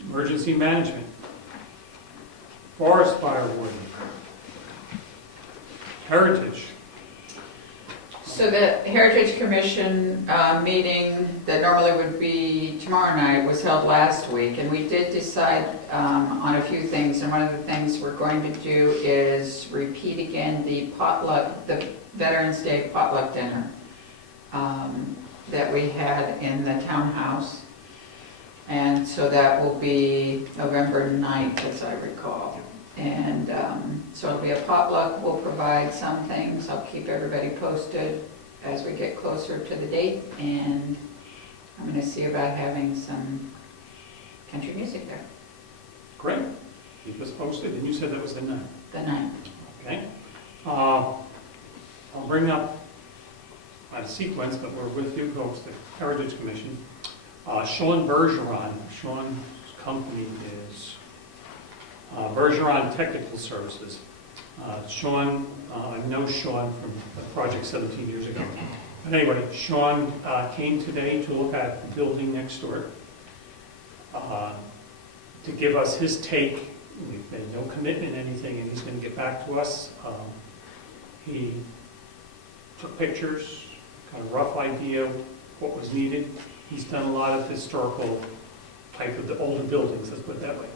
Emergency Management. Forest Fire Warden. Heritage. So the Heritage Commission meeting that normally would be tomorrow night was held last week, and we did decide on a few things, and one of the things we're going to do is repeat again the potluck, the Veterans Day potluck dinner that we had in the townhouse. And so that will be November 9th, as I recall. And so it'll be a potluck. We'll provide some things. I'll keep everybody posted as we get closer to the date. And I'm going to see about having some country music there. Great. Keep us posted. And you said that was the 9th? The 9th. Okay. I'll bring up a sequence, but we're with you folks, the Heritage Commission. Sean Bergeron, Sean's company is Bergeron Technical Services. Sean, I know Sean from a project 17 years ago. But anyway, Sean came today to look at the building next door to give us his take. We've made no commitment to anything, and he's going to get back to us. He took pictures, got a rough idea of what was needed. He's done a lot of historical type of the older buildings, let's put it that way.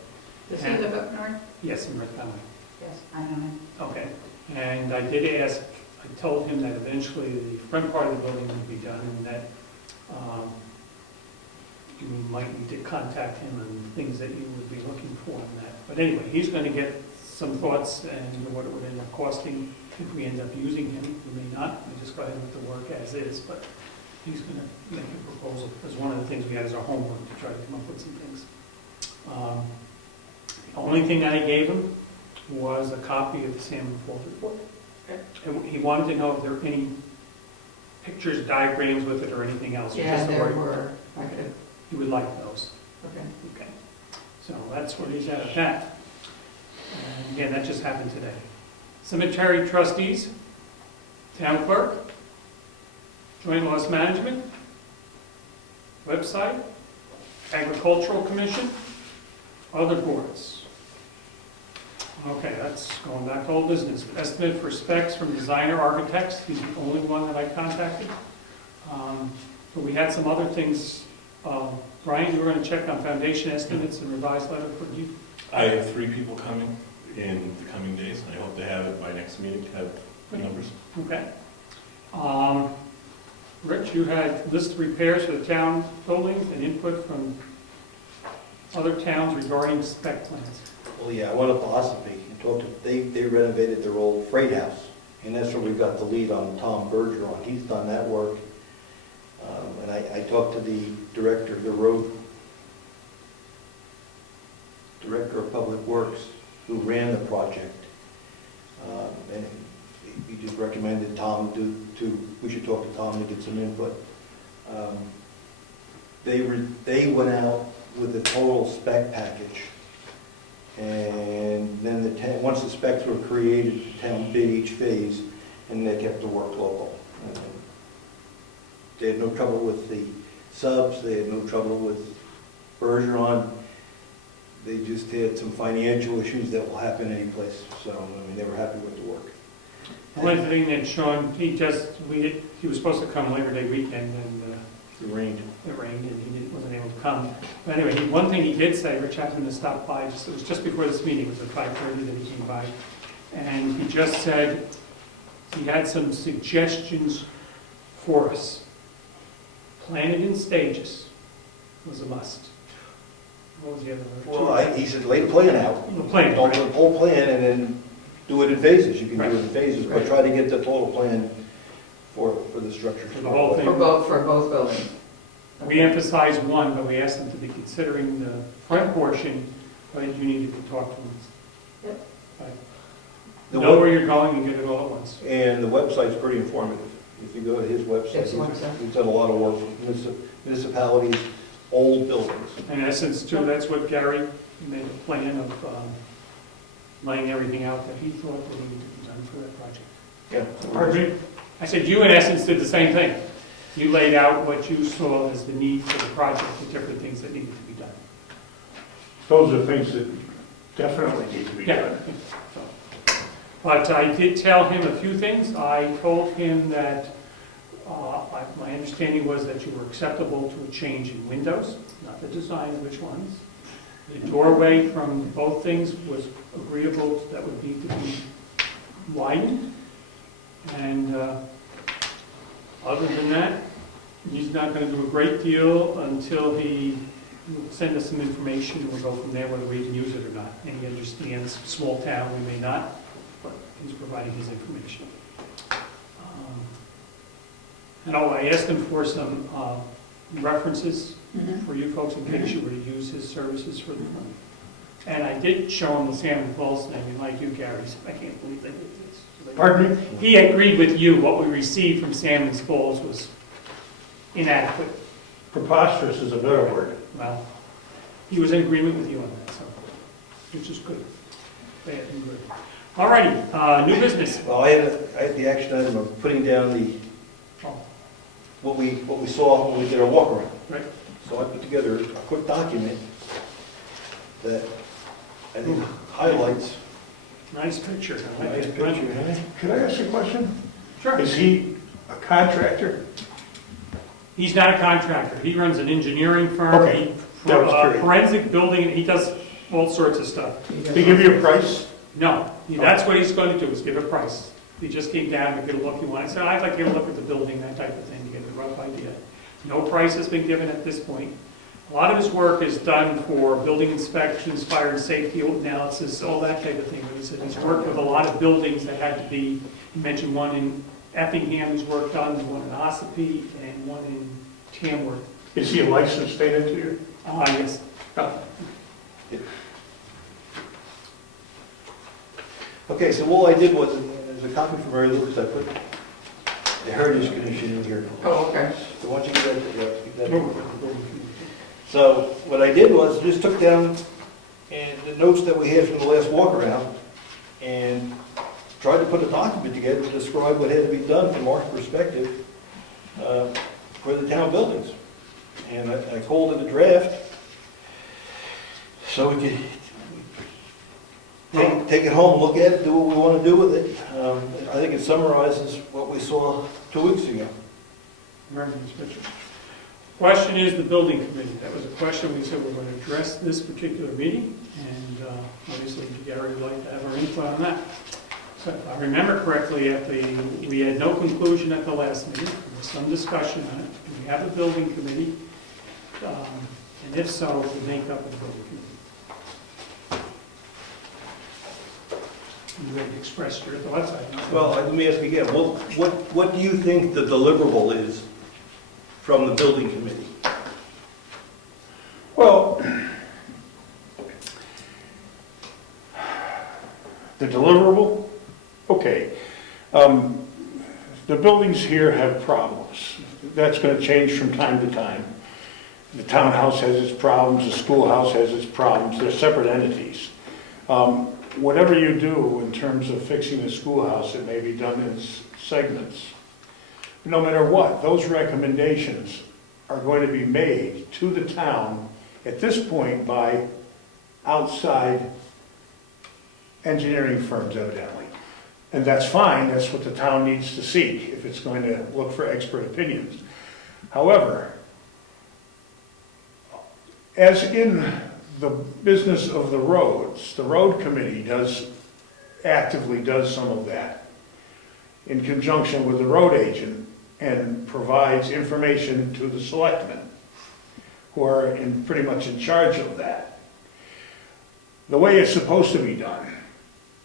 Does he live up north? Yes, in North Conway. Yes, I know him. Okay. And I did ask, I told him that eventually the front part of the building would be done, and that you might need to contact him on things that you would be looking for in that. But anyway, he's going to get some thoughts and what it would end up costing if we end up using him. We may not. We just go ahead with the work as is, but he's going to make a proposal, because one of the things we had is our homework to try to come up with some things. The only thing I gave him was a copy of the Salmon Falls report. Okay. And he wanted to know if there were any pictures, diagrams with it, or anything else. Yeah, Just the there word. were. Okay. He would like those. Okay. Okay. So that's where he's at that. And again, that just happened today. Cemetery trustees, town clerk, joint loss management, website, agricultural commission, other boards. Okay, that's going back to old business. Estimate for specs from designer architects. He's the only one that I contacted. But we had some other things. Brian, you were going to check on foundation estimates and revised letter for you? I have 3 people coming in the coming days, and I hope to have it by next meeting to have the numbers. Okay. Rich, you had list repairs for the town buildings and input from other towns regarding spec plans. Well, yeah, I went up to Ossipee and talked to, they renovated their old freight house, and that's where we got the lead on Tom Bergeron. He's done that work. And I talked to the director of the road, director of public works, who ran the project. And he just recommended Tom we should talk to Tom to get some input. They went out with the total spec package. And then once the specs were created, the town bid each phase, and they kept the work local. They had no trouble with the subs, they had no trouble with Bergeron. They just had some financial issues that will happen any place. So, I mean, they were happy with the work. The one thing that Sean, he was supposed to come Labor Day weekend, and it rained. It rained, and he wasn't able to come. But anyway, one thing he did say, Rich happened to stop by, it was just before this meeting, it was at 5:30 that he came by, and he just said he had some suggestions for us. Plan it in stages was a must. What was the other one? Well, he said lay the plan out. The plan, Don't right. do the whole plan and then do it in phases. You can do it in phases, but try to get the total plan for the structure. For the whole thing. For both buildings. We emphasized one, but we asked them to be considering the front portion, but you needed to talk to them. Yep. Know where you're going and get it all at once. And the website's pretty informative. If you go to his website, he's done a lot of work for municipalities, old buildings. In essence, too, that's what Gary made a plan of laying everything out that he thought that needed to be done for that project. Yeah. Pardon me? I said you in essence did the same thing. You laid out what you saw as the need for the project, the different things that needed to be done. Those are things that definitely need to be done. But I did tell him a few things. I told him that my understanding was that you were acceptable to a change in windows, not the design of which ones. The doorway from both things was agreeable, that would need to be widened. And other than that, he's not going to do a great deal until he will send us some information, and we'll go from there whether we can use it or not. And he understands, small town, we may not, but he's providing his information. I asked him for some references for you folks in case you were to use his services for the fund. And I did show him the Salmon Falls thing, and like you, Gary, he said, I can't believe they did this. Pardon me? He agreed with you. What we received from Salmon's Falls was inadequate. Preposterous is a better word. Well, he was in agreement with you on that, so, which is good. Bad and good. All righty, new business. Well, I had the action item of putting down what we saw when we did our walk around. Right. So I put together a quick document that I think highlights. Nice picture. Nice picture, huh? Could I ask you a question? Sure. Is he a contractor? He's not a contractor. He runs an engineering firm. Okay. That was curious. Forensic building. He does all sorts of stuff. Did he give you a price? No. That's what he's going to do, is give a price. He just came down to get a look. He wanted, I said, I'd like to get a look at the building, that type of thing, to get a rough idea. No price has been given at this point. A lot of his work is done for building inspections, fire and safety analysis, all that type of thing. He said he's worked with a lot of buildings that had to be, he mentioned one in Effingham he's worked on, one in Ossipee, and one in Tamworth. Is he a licensed state engineer? Yes. Oh. Okay, so all I did was, there's a copy from Mary Lucas, I put the Heritage Commission in here. Oh, okay. So once you get that, So what I did was just took down and the notes that we had from the last walk around and tried to put a document together to describe what had to be done from our perspective for the town buildings. And I called it a draft so we could take it home, look at it, do what we want to do with it. I think it summarizes what we saw 2 weeks ago. Very nice picture. Question is the building committee. That was a question we said we're going to address this particular meeting, and obviously Gary would like to have our input on that. So if I remember correctly, we had no conclusion at the last meeting. There was some discussion on it. Do we have a building committee? And if so, the makeup of the building committee. You had expressed your thoughts. Well, let me ask you again, what do you think the deliverable is from the building committee? Well, the deliverable? Okay. The buildings here have problems. That's going to change from time to time. The townhouse has its problems, the schoolhouse has its problems. They're separate entities. Whatever you do in terms of fixing the schoolhouse, it may be done in segments. No matter what, those recommendations are going to be made to the town at this point by outside engineering firms, evidently. And that's fine, that's what the town needs to seek if it's going to look for expert opinions. However, as in the business of the roads, the road committee actively does some of that in conjunction with the road agent and provides information to the selectmen who are pretty much in charge of that. The way it's supposed to be done,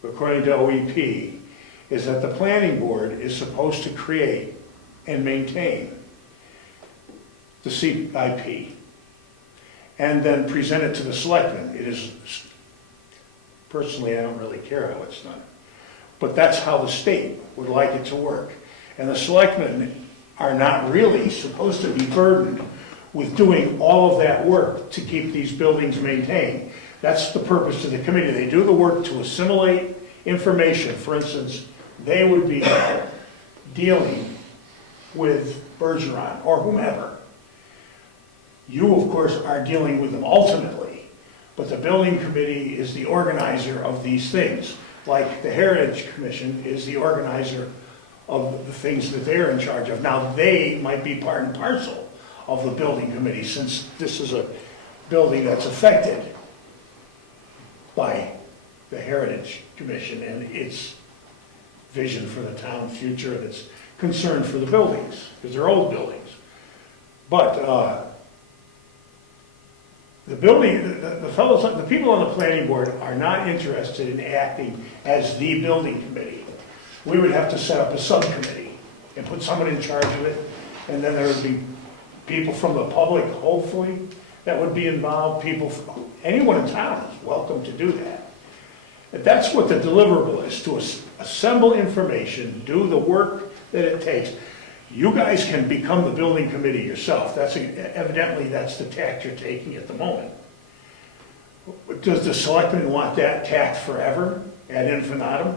according to OEP, is that the planning board is supposed to create and maintain the CIP and then present it to the selectmen. It is, personally, I don't really care how it's done, but that's how the state would like it to work. And the selectmen are not really supposed to be burdened with doing all of that work to keep these buildings maintained. That's the purpose of the committee. They do the work to assimilate information. For instance, they would be dealing with Bergeron or whomever. You, of course, are dealing with them ultimately, but the building committee is the organizer of these things, like the Heritage Commission is the organizer of the things that they're in charge of. Now, they might be part and parcel of the building committee, since this is a building that's affected by the Heritage Commission and its vision for the town's future and its concern for the buildings, because they're old buildings. But the people on the planning board are not interested in acting as the building committee. We would have to set up a subcommittee and put someone in charge of it, and then there would be people from the public, hopefully, that would be involved. Anyone in town is welcome to do that. If that's what the deliverable is, to assemble information, do the work that it takes. You guys can become the building committee yourself. Evidently, that's the tact you're taking at the moment. Does the selectmen want that tact forever, ad infinitum,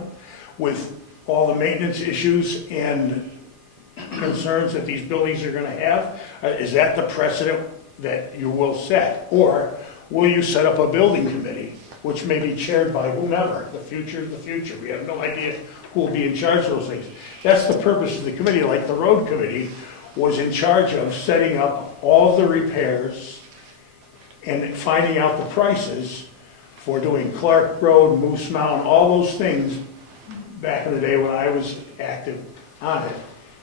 with all the maintenance issues and concerns that these buildings are going to have? Is that the precedent that you will set? Or will you set up a building committee, which may be chaired by whomever? The future is the future. We have no idea who will be in charge of those things. That's the purpose of the committee, like the road committee was in charge of setting up all the repairs and finding out the prices for doing Clark Road, Moose Mountain, all those things back in the day when I was active on it.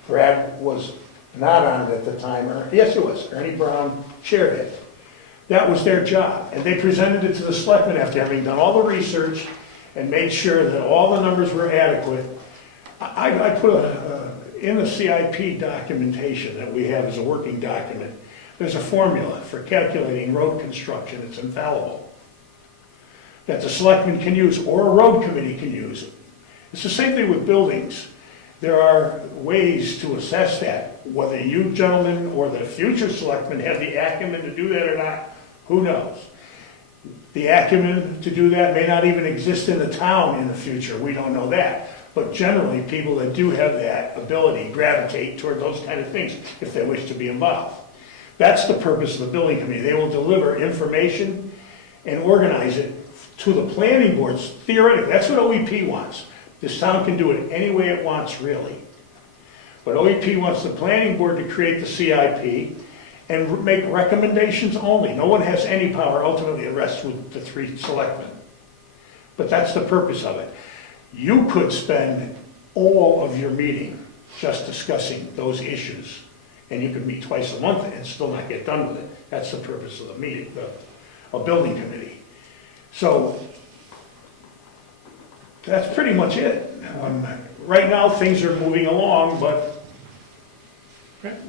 Brad was not on it at the time, or yes it was, Ernie Brown chaired it. That was their job, and they presented it to the selectmen after having done all the research and made sure that all the numbers were adequate. I put in the CIP documentation that we have as a working document, there's a formula for calculating road construction. It's infallible, that the selectmen can use or a road committee can use. It's the same thing with buildings. There are ways to assess that. Whether you gentlemen or the future selectmen have the acumen to do that or not, who knows? The acumen to do that may not even exist in the town in the future. We don't know that. But generally, people that do have that ability gravitate toward those kind of things if they wish to be involved. That's the purpose of the building committee. They will deliver information and organize it to the planning boards. Theoretically, that's what OEP wants. This town can do it any way it wants, really. But OEP wants the planning board to create the CIP and make recommendations only. No one has any power. Ultimately, it rests with the 3 selectmen. But that's the purpose of it. You could spend all of your meeting just discussing those issues, and you could meet twice a month and still not get done with it. That's the purpose of the meeting, a building committee. So that's pretty much it. Right now, things are moving along, but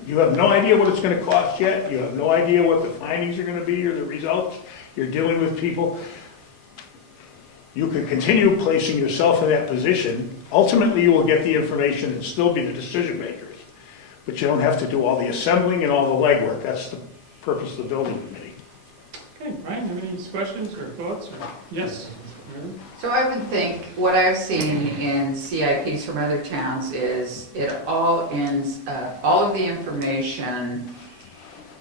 you have no idea what it's going to cost yet. You have no idea what the findings are going to be or the results. You're dealing with people. You can continue placing yourself in that position. Ultimately, you will get the information and still be the decision makers. But you don't have to do all the assembling and all the legwork. That's the purpose of the building committee. Okay, Brian, have any questions or thoughts? Yes? So I would think what I've seen in CIPs from other towns is it all ends up, all of the information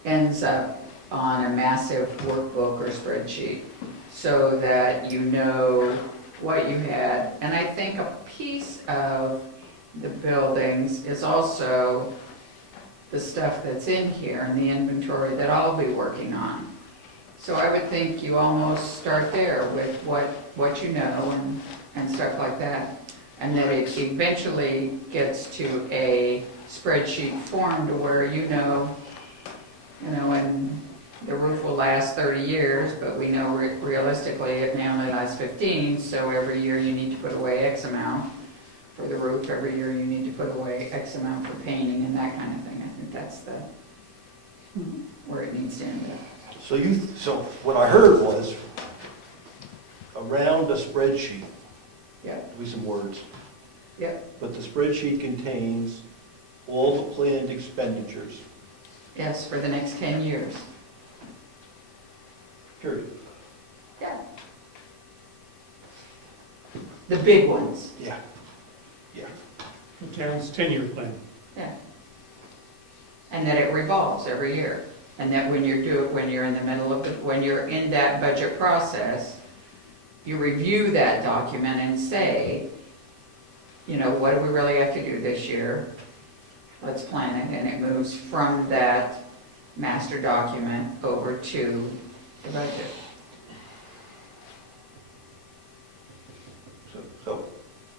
ends up on a massive workbook or spreadsheet so that you know what you had. And I think a piece of the buildings is also the stuff that's in here and the inventory that I'll be working on. So I would think you almost start there with what you know and stuff like that. And then it eventually gets to a spreadsheet form to where and the roof will last 30 years, but we know realistically it may only last 15, so every year you need to put away X amount for the roof, every year you need to put away X amount for painting and that kind of thing. I think that's where it needs to end up. So what I heard was around a spreadsheet. Yeah. With some words. Yeah. But the spreadsheet contains all the planned expenditures. Yes, for the next 10 years. Period. Yeah. The big ones. Yeah. Yeah. town's 10-year plan. Yeah. And that it revolves every year. And that when you're in the middle of it, when you're in that budget process, you review that document and say, you know, what do we really have to do this year? Let's plan it, and it moves from that master document over to the budget. So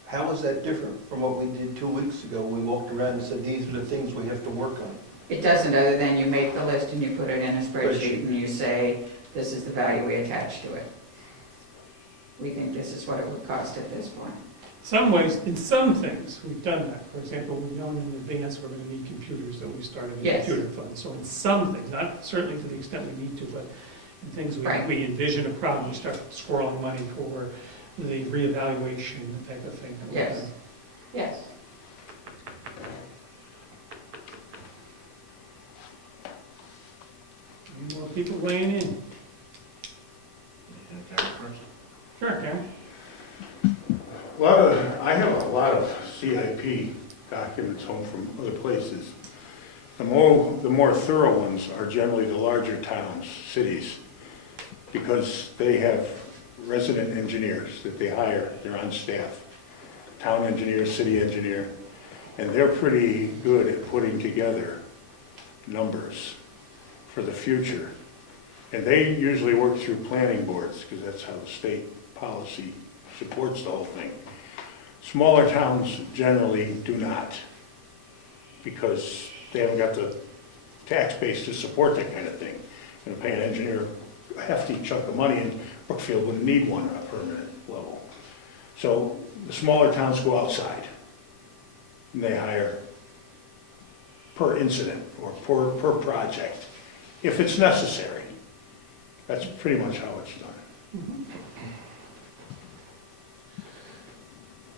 how is that different from what we did 2 weeks ago? We walked around and said, these are the things we have to work on. It doesn't, other than you make the list and you put it in a spreadsheet and you say, this is the value we attach to it. We think this is what it would cost at this point. Some ways, in some things, we've done that. For example, we've known in advance we're going to need computers, so we started the Yes. computer fund. So in some things, not certainly to the extent we need to, but in things Right. we envision a problem, we start squirreling money for the reevaluation type of thing. Yes. Yes. Any more people weighing in? Sure, Karen. I have a lot of CIP documents home from other places. The more thorough ones are generally the larger towns, cities, because they have resident engineers that they hire, they're on staff. Town engineer, city engineer, and they're pretty good at putting together numbers for the future. And they usually work through planning boards, because that's how the state policy supports the whole thing. Smaller towns generally do not, because they haven't got the tax base to support that kind of thing. You know, pay an engineer a hefty chunk of money, and Brookfield wouldn't need one on a permanent level. So the smaller towns go outside, and they hire per incident or per project, if it's necessary. That's pretty much how it's done.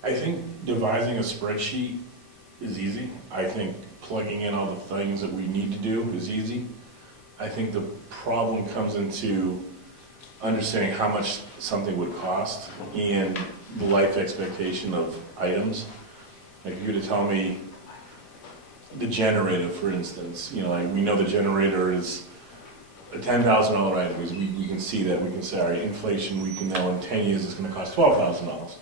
I think devising a spreadsheet is easy. I think plugging in all the things that we need to do is easy. I think the problem comes into understanding how much something would cost and the life expectation of items. Like if you were to tell me the generator, for instance, you know, like we know the generator is a $10,000 item, because we can see that. We can say, all right, inflation, we can know in 10 years it's going to cost $12,000.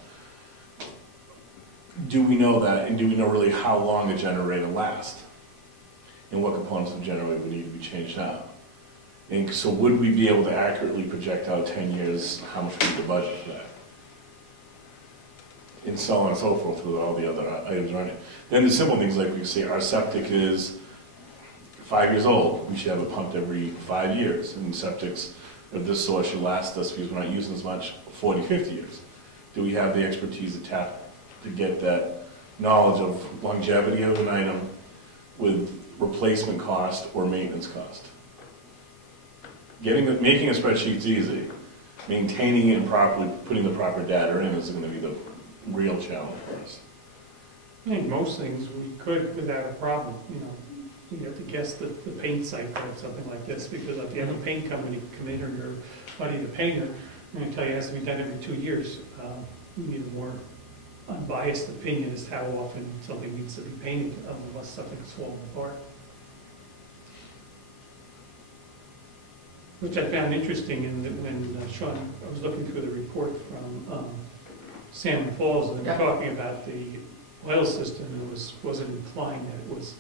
Do we know that, and do we know really how long a generator lasts? And what components of the generator would need to be changed out? And so would we be able to accurately project out 10 years how much we need to budget for that? And so on and so forth with all the other items around it. Then the simple things like we can say our septic is 5 years old. We should have it pumped every 5 years. And septics of this sort should last us, because we're not using as much, 40, 50 years. Do we have the expertise to tap to get that knowledge of longevity of an item with replacement cost or maintenance cost? Making a spreadsheet's easy. Maintaining it and properly putting the proper data in is going to be the real challenge for us. I think most things we could without a problem, you know. You have to guess the paint cycle of something like this, because if you have a paint company come in, or your buddy the painter, I'm going to tell you it has to be done every 2 years. You need a more unbiased opinion as to how often something needs to be painted, unless something's falling apart. Which I found interesting when Sean, I was looking through the report from Salmon Falls, and they were talking about the oil system, and wasn't implying that it was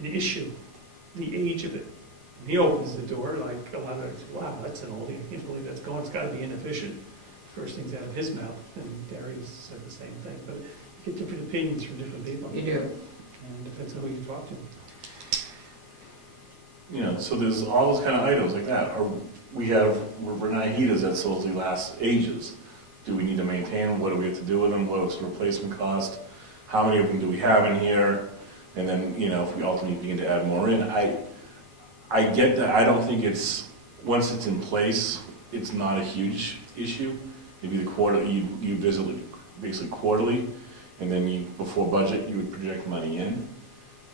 an issue, the age of it. And he opens the door, like a lot of it, wow, that's an oldie, I can't believe that's going, it's gotta be inefficient. First things out of his mouth, and Darius said the same thing, but you get different opinions from different people. You do. And depends on who you talk to. You know, so there's all those kind of items like that. Or we have Renai heaters that supposedly last ages. Do we need to maintain them? What do we have to do with them? What's the replacement cost? How many of them do we have in here? And then, you know, if we ultimately begin to add more in, I get that. I don't think it's, once it's in place, it's not a huge issue. Maybe the quarter, you visit it basically quarterly, and then before budget, you would project money in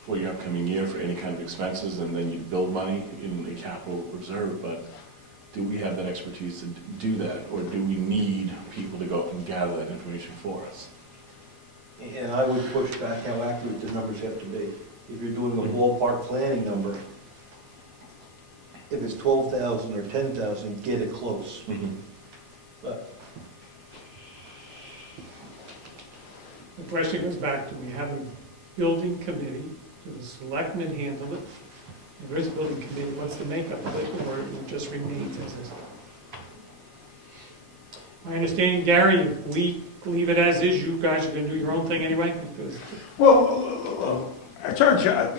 for your upcoming year for any kind of expenses, and then you'd build money in a capital reserve. But do we have that expertise to do that, or do we need people to go up and gather that information for us? And I would push back how accurate the numbers have to be. If you're doing a ballpark planning number, if it's 12,000 or 10,000, get it close. But The question goes back to, we have a building committee, do the selectmen handle it? If there is a building committee, what's the makeup of it, or it just remains as is? I understand, Gary, if we leave it as is, you guys are gonna do your own thing anyway? Because Well, it's our job.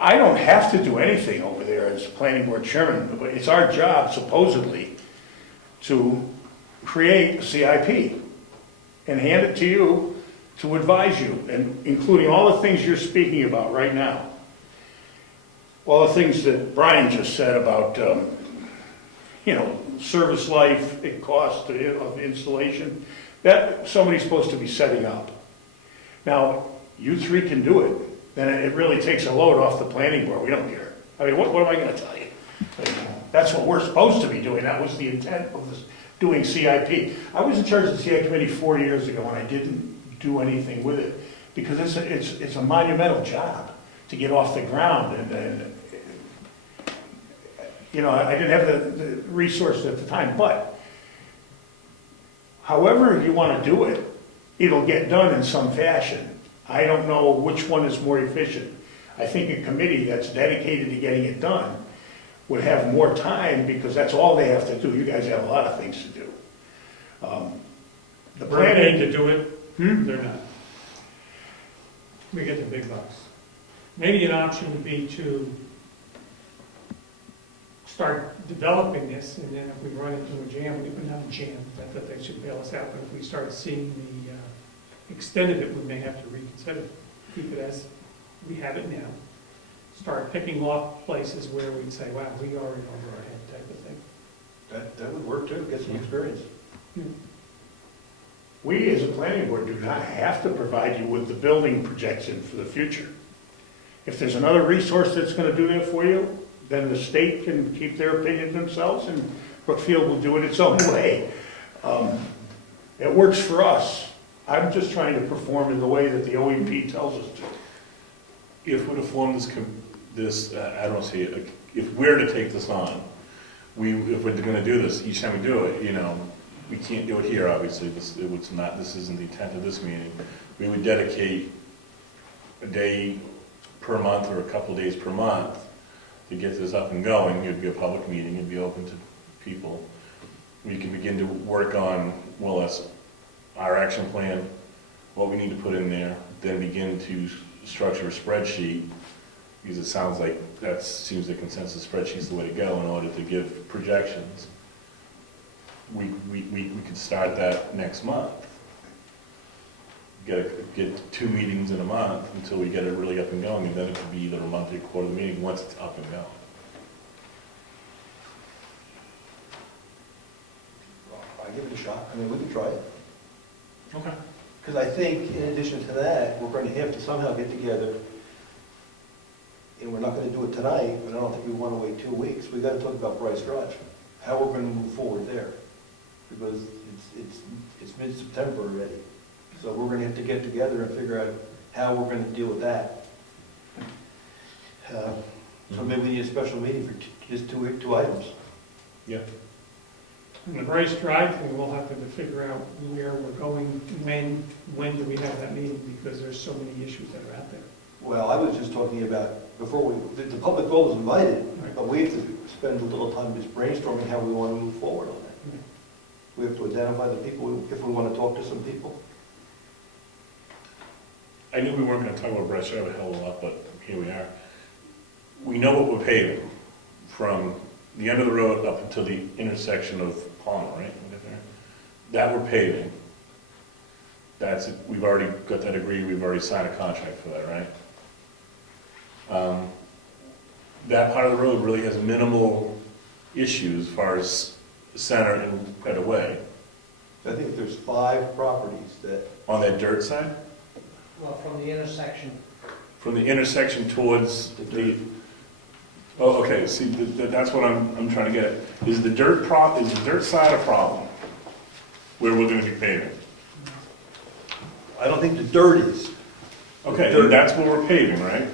I don't have to do anything over there as planning board chairman, but it's our job supposedly to create a CIP and hand it to you to advise you, and including all the things you're speaking about right now. All the things that Brian just said about, service life, it cost of installation, that somebody's supposed to be setting up. Now, you three can do it, then it really takes a load off the planning board. We don't care. I mean, what am I gonna tell you? That's what we're supposed to be doing. That was the intent of this, doing CIP. I was in charge of the CIP committee 4 years ago, and I didn't do anything with it, because it's a monumental job to get off the ground, and I didn't have the resources at the time, but however you want to do it, it'll get done in some fashion. I don't know which one is more efficient. I think a committee that's dedicated to getting it done would have more time, because that's all they have to do. You guys have a lot of things to do. The we're paid planning, to do it, they're not. We get the big bucks. Maybe an option would be to start developing this, and then if we run into a jam, not a jam, I thought they should bail us out, but if we start seeing the extent of it, we may have to reconsider. Keep it as we have it now. Start picking off places where we'd say, wow, we are in over our head type of thing. that would work too, get some experience. we as a planning board do not have to provide you with the building projection for the future. If there's another resource that's going to do that for you, then the state can keep their opinion themselves, and Brookfield will do it its own way. It works for us. I'm just trying to perform in the way that the OEP tells us to. If we're to form I don't see it, if we're to take this on, if we're going to do this, each time we do it, we can't do it here, obviously. This isn't the intent of this meeting. We would dedicate a day per month or a couple of days per month to get this up and going. It'd be a public meeting, it'd be open to people. We can begin to work on, well, that's our action plan, what we need to put in there, then begin to structure a spreadsheet, because it sounds like that seems the consensus spreadsheet's the way to go in order to give projections. We could start that next month. Get 2 meetings in a month until we get it really up and going, and then it could be either a monthly or quarterly meeting once it's up and going. I give it a shot. I mean, we can try it. Okay. Because I think in addition to that, we're going to have to somehow get together, and we're not going to do it tonight, but I don't think we want to wait 2 weeks. We've got to talk about Bryce Drive, how we're going to move forward there. Because it's mid-September already. So we're going to have to get together and figure out how we're going to deal with that. So maybe we need a special meeting for just two items. Yeah. And the Bryce Drive thing, we'll have to figure out where we're going, when do we have that meeting, because there's so many issues that are out there. Well, I was just talking about, before the public all is invited, but we have to spend a little time just brainstorming how we want to move forward on that. We have to identify the people, if we want to talk to some people. I knew we weren't going to talk about Bryce Drive a hell of a lot, but here we are. We know what we're paving from the end of the road up until the intersection of Palmer, right? That we're paving. That's it. We've already got that agreed. We've already signed a contract for that, right? That part of the road really has minimal issues as far as center and right away. I think there's 5 properties that... On that dirt side? Well, from the intersection. From the intersection towards the... Oh, okay, see, that's what I'm trying to get at. Is the dirt side a problem where we're going to be paving? I don't think the dirt is. Okay, and that's what we're paving, right?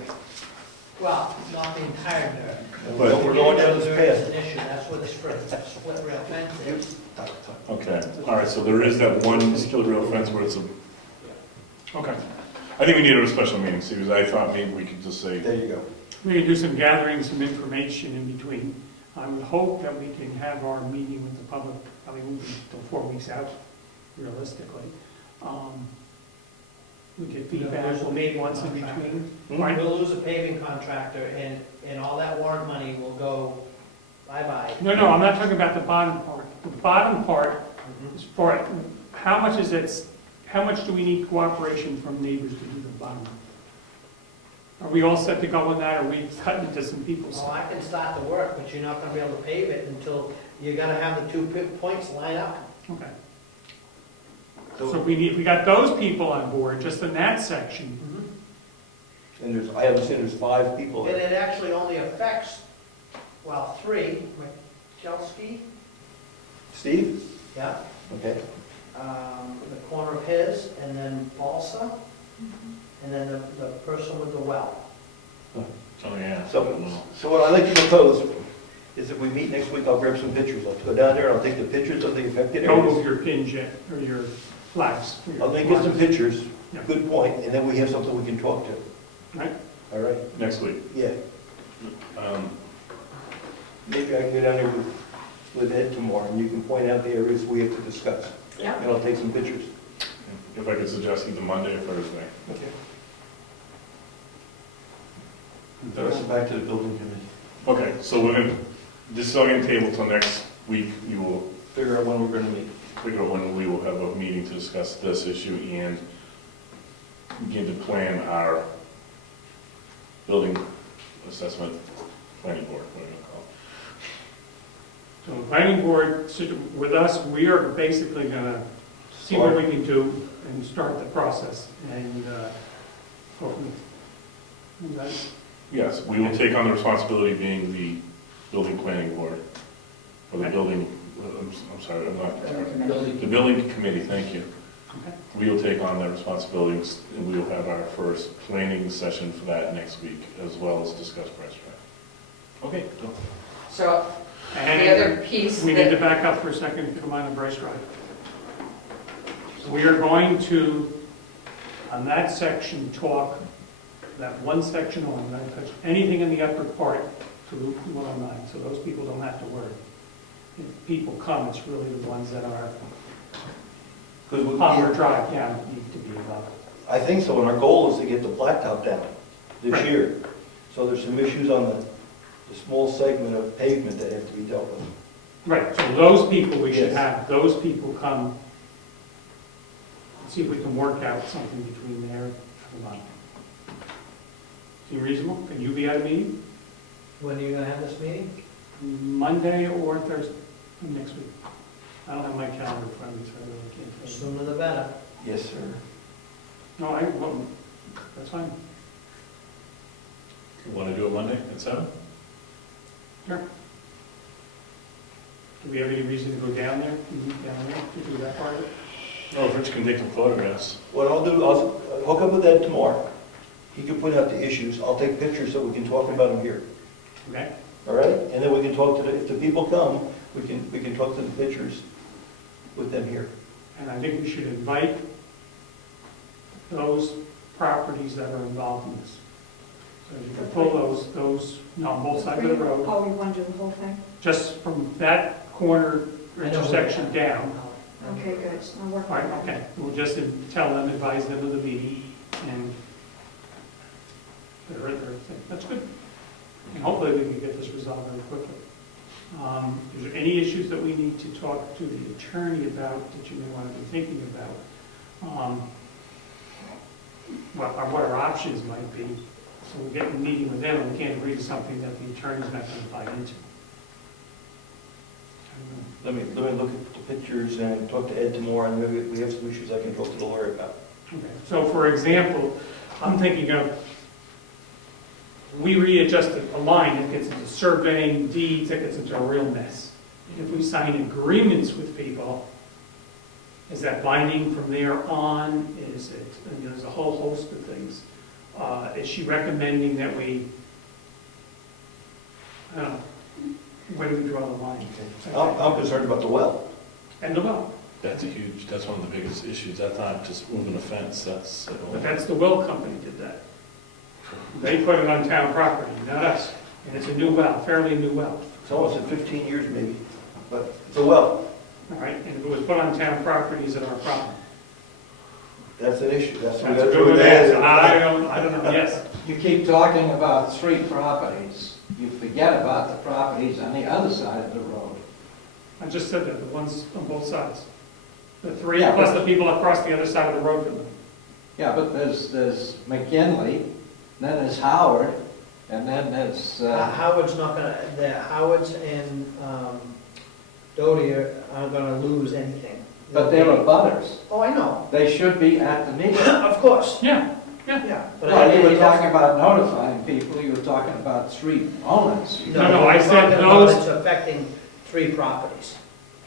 Well, not the entire dirt. But- We're going down this Dirt is an path. issue, that's where the split rail fence is. Okay, all right, so there is that one split rail fence where it's a, okay. I think we need a special meeting, see, because I thought maybe we could just say. There you go. We can do some gathering, some information in between. I would hope that we can have our meeting with the public, probably won't be until 4 weeks out, realistically. We get feedback, we'll meet once in between. Right. We'll lose a paving contractor and all that warrant money will go bye-bye. No, I'm not talking about the bottom part. The bottom part is for, how much is it, how much do we need cooperation from neighbors to do the bottom? Are we all set to go on that, or are we cutting into some people's? Well, I can start the work, but you're not gonna be able to pave it until you gotta have the 2 points line up. Okay. So we got those people on board, just in that section. And I understand there's 5 people And there. it actually only affects, 3, Michalski, Steve? yeah, Okay. the corner of his, and then Balsa, and then the person with the well. Oh, yeah. So what I'd like to propose is if we meet next week, I'll grab some pictures. I'll go down there and I'll take the pictures of the affected Don't areas. move your pins yet, or your flags. I'll then get some pictures, Yeah. good point, and then we have something we can talk to. Right? All right? Next week. Yeah. Maybe I can go down there with Ed tomorrow, and you can point out the areas we have to discuss. Yeah. And I'll take some pictures. If I could suggest either Monday or Thursday. Okay. Then back to the building committee. Okay, so we're gonna, this is all gonna table till next week. You will figure out when we're gonna meet. Figure out when we will have a meeting to discuss this issue and begin to plan our building assessment planning board, whatever you call it. So the planning board, with us, we are basically gonna see what we can do and start the process and go from there. Yes, we will take on the responsibility of being the building planning board, or the building, I'm sorry, I'm not, the building committee, thank you. Okay. We will take on that responsibility, and we will have our first planning session for that next week, as well as discuss price track. Okay. So, And the other piece we that- need to back up for a second and come on to Bryce Drive. So we are going to, on that section, talk, that one section only, not touch anything in the upper part to Route 109, so those people don't have to worry. If people come, it's really the ones that are Palmer Drive, yeah, need to be involved. I think so, and our goal is to get the blacktop down this Right. year. So there's some issues on the small segment of pavement that have to be dealt with. Right, so those people, we should Yes. have those people come, see if we can work out something between there and the line. Seem reasonable? Can you be at a meeting? When are you gonna have this meeting? Monday or Thursday, next week. I don't have my calendar in front of me, so I really can't tell you. Sooner the better. Yes, sir. No, well, that's fine. You want to do it Monday at 7? Sure. Do we have any reason to go down there, down there, to do that part of it? No, if Rich can take some photographs. What I'll do, I'll hook up with Ed tomorrow. He can put out the issues. I'll take pictures so we can talk about them here. Okay? All right? And then we can talk to if the people come, we can talk to the pictures with them here. And I think we should invite those properties that are involved in this. So you can pull those, on both sides of the road, Oh, you want to do the whole thing? just from that corner intersection down. Okay, good, I'll work All on right, that. okay, we'll just tell them, advise them of the meeting, and that's good. And hopefully we can get this resolved very quickly. Is there any issues that we need to talk to the attorney about that you may want to be thinking about? What our options might be. So we'll get a meeting with them, and we can't agree to something that the attorney's not going to buy into. Let me look at the pictures and talk to Ed tomorrow, and maybe we have some issues I can talk to the lawyer about. Okay. So for example, I'm thinking of, we readjust a line that gets into surveying, deeds, that gets into a real mess. If we sign agreements with people, Is that binding from there on? Is it, there's a whole host of things. Is she recommending that we, I don't know, where do we draw the line? I'm concerned about the well. And the well. That's one of the biggest issues. That's not just moving a fence, that's. But that's the well company did that. They put it on town property, not us. And it's a new well, fairly new well. It's almost at 15 years maybe, but it's a well. All right, and if it was put on town property, is it our problem? That's an issue. That's a good one to ask. I don't know, yes. You keep talking about 3 properties. You forget about the properties on the other side of the road. I just said that, the ones on both sides. The 3, Yeah, plus but- the people across the other side of the road from them. Yeah, but there's McKinley, then there's Howard, and then there's... Howard's not gonna, the Howards and Doty aren't gonna lose anything. But they're abutters. Oh, I know. They should be at the meeting. Of course. Yeah. But Well, you were talking about notifying people, you were talking about 3 owners. No, I we're said talking about those- it's affecting 3 properties.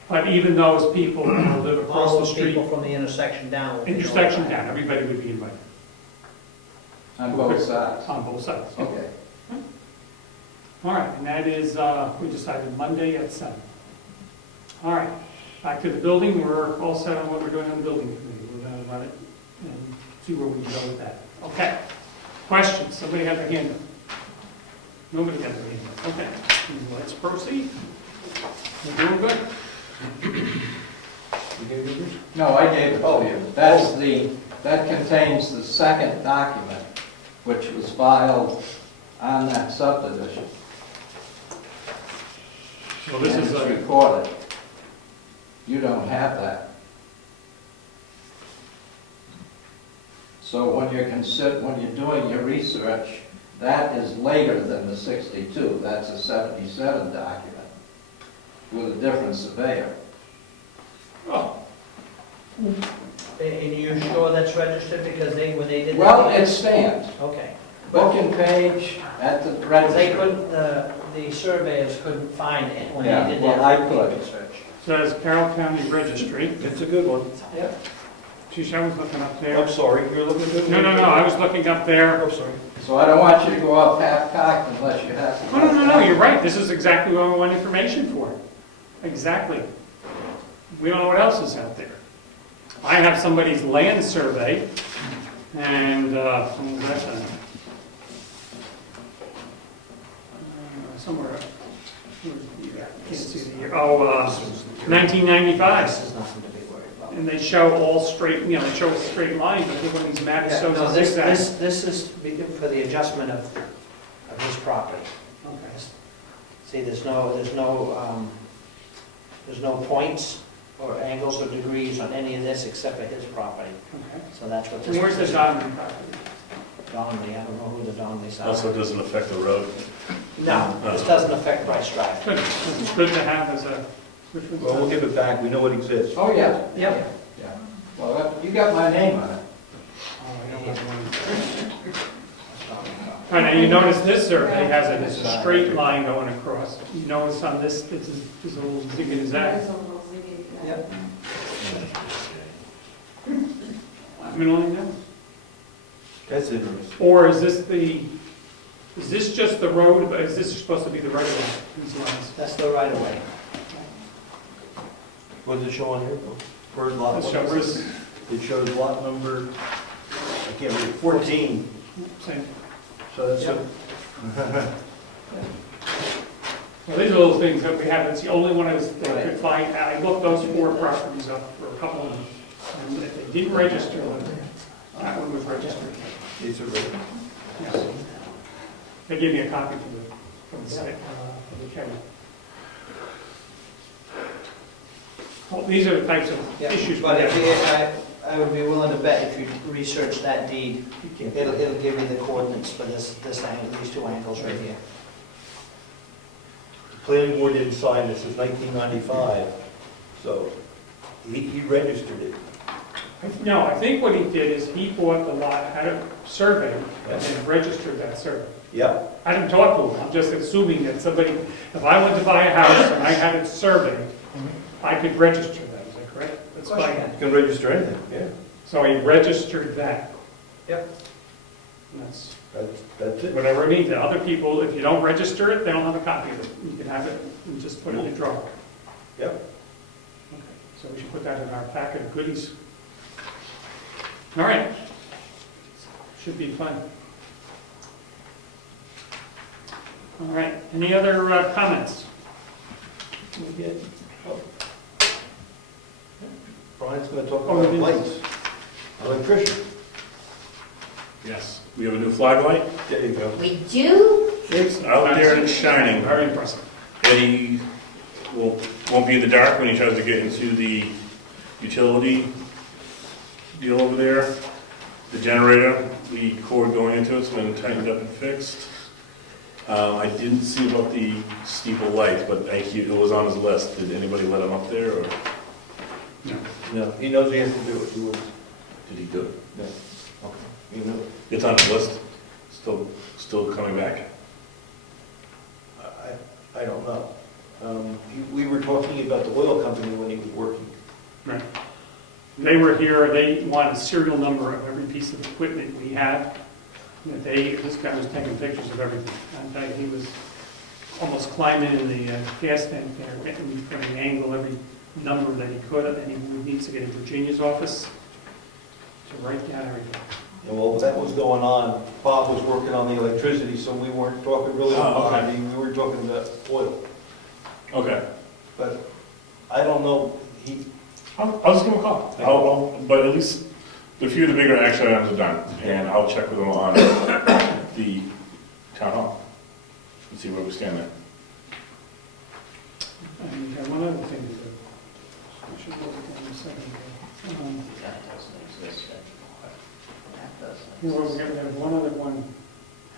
But even those people who live across All the those street, people from the intersection down. will be intersection notified. down, everybody would be invited. On both sides. On both sides. Okay. All right, and that is, we decided Monday at 7. All right, back to the building, we're all set on what we're doing on the building committee. We're gonna run it and see where we can go with that. Okay, questions? Somebody have their hand up? Nobody got their hand up, okay. Let's proceed. We're doing good. No, I gave it to you. That contains the second document, which was filed on that subdivision. Well, this And is it's a- recorded. You don't have that. So when you're doing your research, that is later than the 62. That's a 77 document with a different surveyor. Oh. And you sure that's registered because when they did that? Well, it stands. Okay. Book and page at the They registry. couldn't, the surveyors couldn't find it when Yeah, they did well, their I could. research. Says Carroll County Registry. It's a good one. Yep. Geez, I was looking up there. I'm sorry, you're looking good. No, I was looking up there. I'm sorry. So I don't want you to go off half-cocked unless you have to. No, you're right. This is exactly what we want information for. Exactly. We don't know what else is out there. I have somebody's land survey, and, when was that done? Somewhere, where's the year? I can't see the year. 1995. This is nothing to be worried about. And they show all straight, they show a straight line, but I think when these maps Yeah, shows no, a this zigzag. is for the adjustment of his property. Okay. See, there's no points or angles or degrees on any of this except for his property. Okay. So that's what this. And where's the Donovan property? Donnelly, I don't know who the Donnellys are. Also doesn't affect the road. No, this doesn't affect Bryce Drive. Good. This is good to have as a. Well, we'll give it back, we know it exists. Oh, yeah. Yep. Yeah. Well, you got my name on it. All right, now you notice this survey has a straight line going across. You notice on this, this is a little zig and zag. Yep. Middle now? That's interesting. Or is this just the road, but is this supposed to be the right of way, these lines? That's the right of way. What does it show on here? Where's lot? It shows- It shows lot number, I can't read, 14. Same. So that's Yep. Well, these are little things that we have, it's the only one I could find. I looked those 4 properties up for a couple of them. And if they didn't register them, that one was registered. These are real. Yes. They gave me a copy from the state, from the county. Well, these are the types of Yeah, issues. but we if have. I would be willing to bet if you research that deed, it'll give you the coordinates for this angle, these 2 angles right here. The planning board didn't sign this, it's 1995, so he registered it. No, I think what he did is he bought the lot, had a survey, and then registered that survey. Yep. I didn't talk to him, I'm just assuming that somebody, if I went to buy a house and I had it surveyed, I could register that, is that correct? expired. You can register anything, yeah. So he registered that. Yep. And that's That's it. whatever it means. Other people, if you don't register it, they don't have a copy of it. You can have it and just put it in the drawer. Yep. Okay, so we should put that in our packet of goodies. All right. Should be fun. All right, any other comments? Brian's gonna talk Oh, about we did. lights, electrician. Yes, we have a new flag light. There you go. We do? It's out there and it's shining. Very impressive. Eddie won't be in the dark when he tries to get into the utility deal over there. The generator, the cord going into it's been tightened up and fixed. I didn't see about the steeple lights, but it was on his list. Did anybody let him up there, or No, he knows he has to do it. He was, did he do it? no. Okay. He knew it. It's on his list. Still coming back. I don't know. We were talking about the oil company when he was working. Right. They were here, they wanted a serial number of every piece of equipment we had. This guy was taking pictures of everything. In fact, he was almost climbing in the gas tank there, getting from the angle every number that he could, and he needs to get in Virginia's office to write down everything. And while that was going on, Bob was working on the electricity, so we weren't talking really about okay. money, we were talking about oil. Okay. But I don't know, I'll just give him a call. But at least a few of the bigger action items are done, and I'll check with him on the town hall and see where we stand there. And we got one other thing to do. I should look at that in a second. We have one other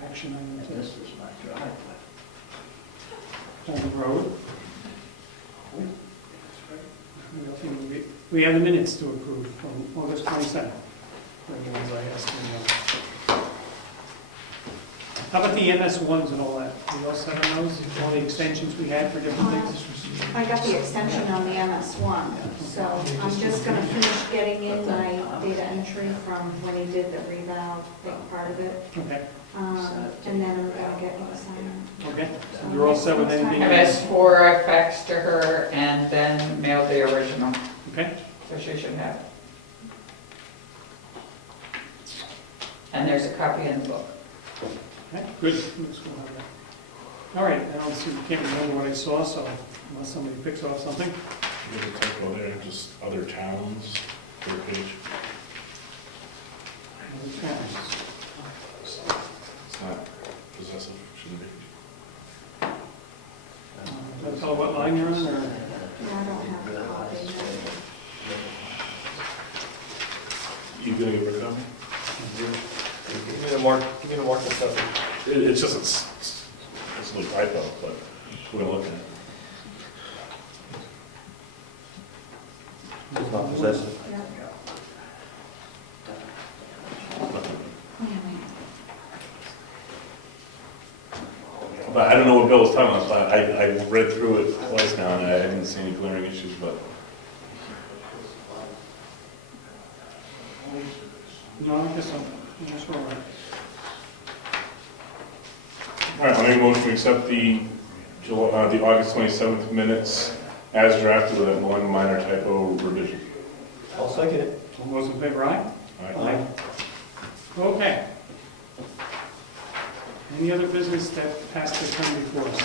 action item. This is my driveway. On the road. We have the minutes to approve from August 27th. How about the MS1s and all that? We all set on those, all the extensions we had for different things? I got the extension on the MS1, so I'm just gonna finish getting in my data entry from when he did the reval, big part of it. Okay. And then I'm gonna get you to sign it. Okay, so you're all set with anything? MS4 I faxed to her and then mailed the original. Okay. So she should have it. And there's a copy in the book. Okay, good. Looks good. All right, I don't see, can't remember what I saw, so unless somebody picks off something. There's a typo there, just other towns, third page. Other towns. It's not possessive, shouldn't be. Can I tell what line you're on, or? Yeah, I don't have the copy. You gonna give her a copy? give me the mark and stuff. It's just, it's a little typo, but we're gonna look at it. It's not possessive. But I don't know what Bill was talking about, so I read through it twice now, and I didn't see any glaring issues, but. No, I guess I'm, that's all right. All right, I'll make a motion to accept the August 27th minutes as drafted with that one minor typo revision. I'll second it. All those in favor, aye? Aye. Okay. Any other business that has to come before us?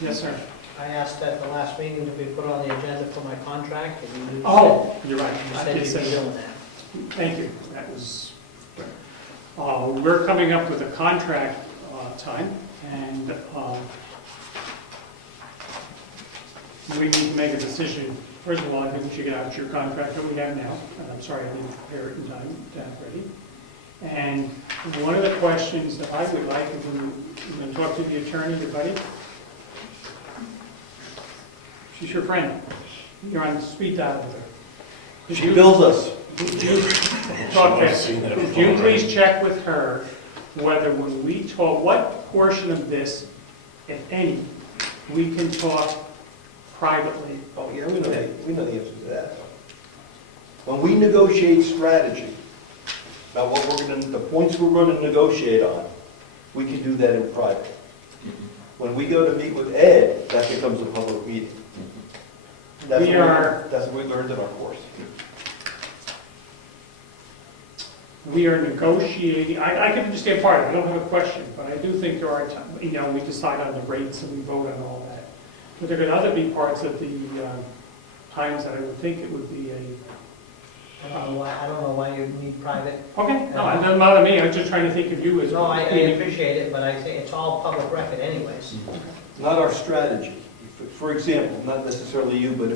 Yes, sir. I asked at the last meeting to be put on the agenda for my contract. And you Oh, you're right. You said you'd be doing that. Thank you. That was, we're coming up with a contract time, and we need to make a decision. First of all, I think we should get out your contract that we have now, and I'm sorry I didn't prepare it in time to have ready. And one of the questions that I would like, if we're going to talk to the attorney, your buddy, she's your friend. You're on speed dial with her. She bills us. Would you please check with her whether when we talk, what portion of this, if any, we can talk privately? Oh, yeah, we know the answer to that. When we negotiate strategy, about what we're gonna, the points we're gonna negotiate on, we can do that in private. When we go to meet with Ed, that becomes a public meeting. That's what we learned in our course. We are negotiating, I can understand part of it, I don't have a question, but I do think there are times, you know, we decide on the rates and we vote on all that. But there could other be parts of the times that I would think it would be a. I don't know why you need private. Okay, no, it doesn't bother me, I'm just trying to think of you as. No, I appreciate it, but I say it's all public record anyways. Not our strategy. For example, not necessarily you, but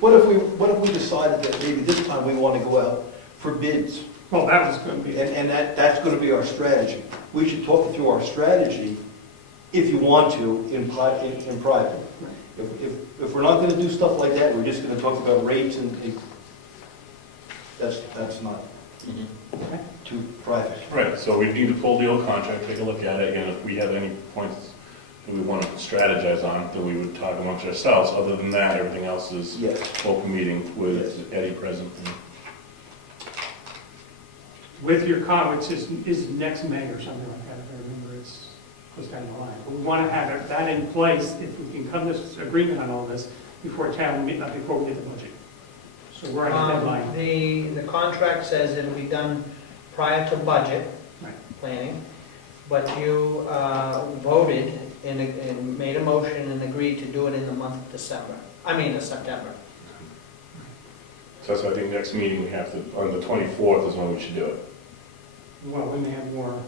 what if we decided that maybe this time we want to go out for bids? Well, that was going to be. And that's going to be our strategy. We should talk through our strategy, if you want to, in private. If we're not going to do stuff like that, we're just going to talk about rates and that's not too private. Right, so we need to pull the old contract, take a look at it, and if we have any points that we want to strategize on, then we would talk amongst ourselves. Other than that, everything else is open meeting with Eddie present. With your comments is next May or something like that, if I remember, it's goes down the line. But we want to have that in place, if we can come to this agreement on all this before before we get the budget. So we're on a deadline. The contract says it'll be done prior to budget planning, but you voted and made a motion and agreed to do it in the month of September. So that's why I think next meeting we have to, on the 24th is when we should do it. Well, we may have more.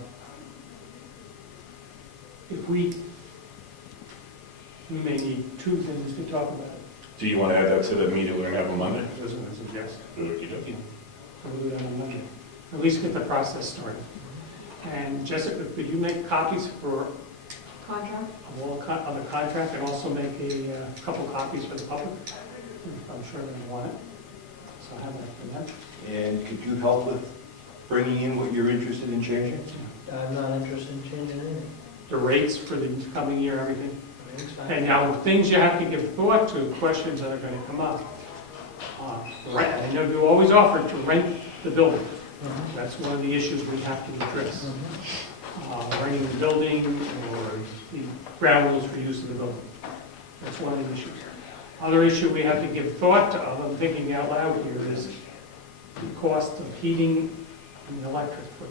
We may need 2 things to talk about. Do you want to add that to the meeting we're going to have on Monday? That's what I suggest. Okey-dokey. We'll do that on Monday. At least get the process started. And Jessica, could you make copies for Contract? of the contract and also make a couple copies for the public? I'm sure they want it. So have that for them. And could you help with bringing in what you're interested in changing? I'm not interested in changing anything. The rates for the coming year, everything. And now, things you have to give thought to, questions that are going to come up. Rent. I know you always offered to rent the building. That's one of the issues we have to address. Renting the building or the ground rules for use of the building. That's one of the issues. Other issue we have to give thought to, I'm thinking out loud here, is the cost of heating and electric for that.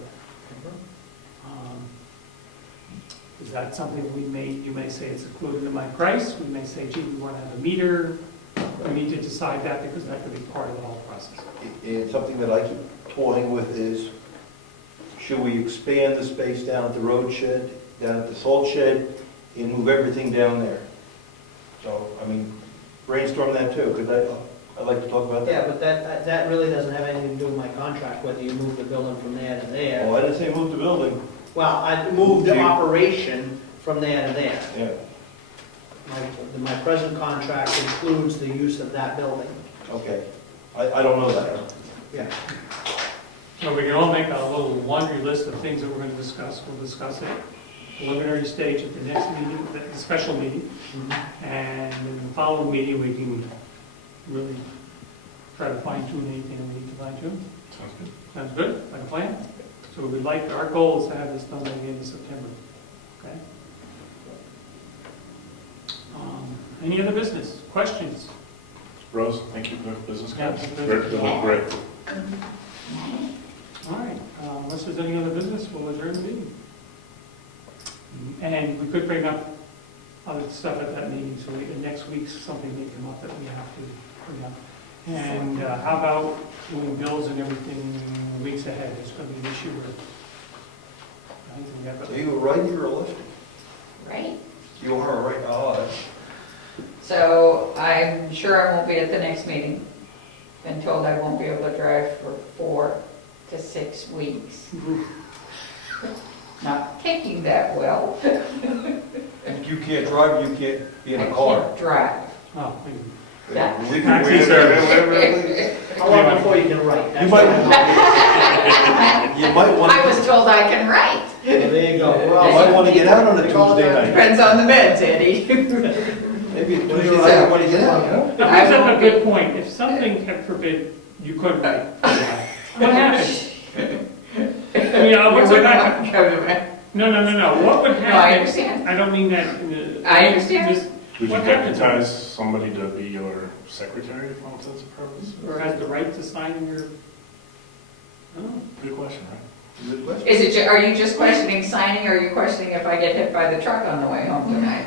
Is that something you may say it's included in my price? We may say, gee, we want to have a meter. We need to decide that because that could be part of the whole process. And something that I keep toying with is, should we expand the space down at the road shed, down at the salt shed, and move everything down there? So, I mean, brainstorm that too, because I'd like to talk about that. Yeah, but that really doesn't have anything to do with my contract, whether you move the building from there to there. Well, I didn't say move the building. Well, I moved the operation from there to there. Yeah. My present contract includes the use of that building. Okay. I don't know that. Yeah. So we can all make a little laundry list of things that we're going to discuss. We'll discuss it preliminary stage at the next meeting, the special meeting. And in the following meeting, we can really try to fine tune anything we need to fine tune. Sounds good. Sounds good, like a plan? So we'd like, our goal is to have this done by the end of September. Okay? Any other business? Questions? Rose, thank you for the business cards. Yeah. Great. All right, unless there's any other business, we'll adjourn the meeting. And we could bring up other stuff at that meeting, so next week something may come up that we have to bring up. And how about doing bills and everything weeks ahead? It's going to be an issue where I think we have. Are you a righty or a lefty? Right. You are a right. Oh, So I'm sure I won't be at the next meeting. Been told I won't be able to drive for 4 to 6 weeks. Not taking that well. And you can't drive, you can't be in a car. I can't drive. Oh, Taxi service. How long before you can write? You might want. I was told I can write. Well, there you go. Well, you might want to get out on a Tuesday night. Depends on the meds, Eddie. Maybe Tuesday night you want to get out. That brings up a good point. If something, heaven forbid, You couldn't wait. What happened? I mean, what's the back? No. What would happen? No, I understand. I don't mean that. I understand. Would you What happens? deputize somebody to be your secretary for all intents and purposes? Or has the right to sign your? Oh. Good question, right? Good question. Is it, are you just questioning signing, or are you questioning if I get hit by the truck on the way home tonight?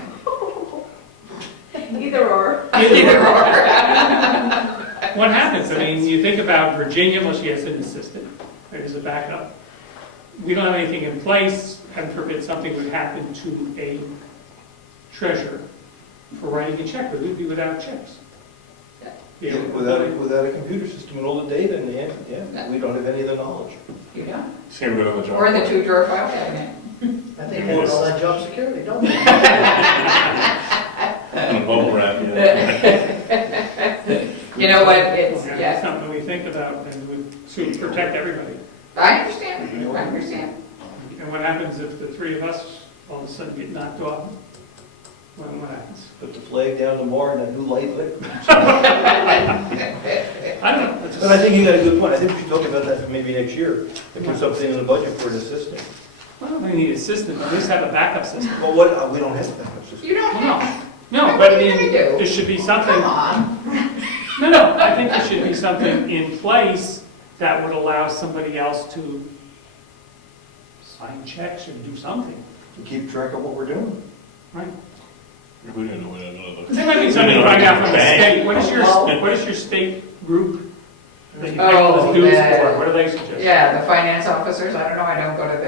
Either or. Either or. What happens? I mean, you think about Virginia, well, she has an assistant, there's a backup. We don't have anything in place, heaven forbid something would happen to a treasurer for writing a check, but we'd be without checks. Yeah, without a computer system and all the data in the end, yeah, we don't have any of the knowledge. You don't? Same with the job. Or the 2-drawer file cabinet. I think they call that job security, don't they? And bubble wrap, yeah. You know what, it's, It's yeah. something we think about and we to protect everybody. I understand, I understand. And what happens if the three of us all of a sudden get knocked off? What happens? Put the flag down tomorrow and then who lights it? I don't know. But I think you got a good point. I think we should talk about that for maybe next year. And put something in the budget for an assistant. Well, we need a system, at least have a backup system. Well, what, we don't have a backup system. You don't have. No, but I mean, What are you gonna do? there should be something. Come on. No, I think there should be something in place that would allow somebody else to sign checks or do something. To keep track of what we're doing. Right? We don't know what another. There might be something right now from the state. What is your state group that you pay all the dues for? What do they suggest? Yeah, the finance officers, I don't know, I don't go to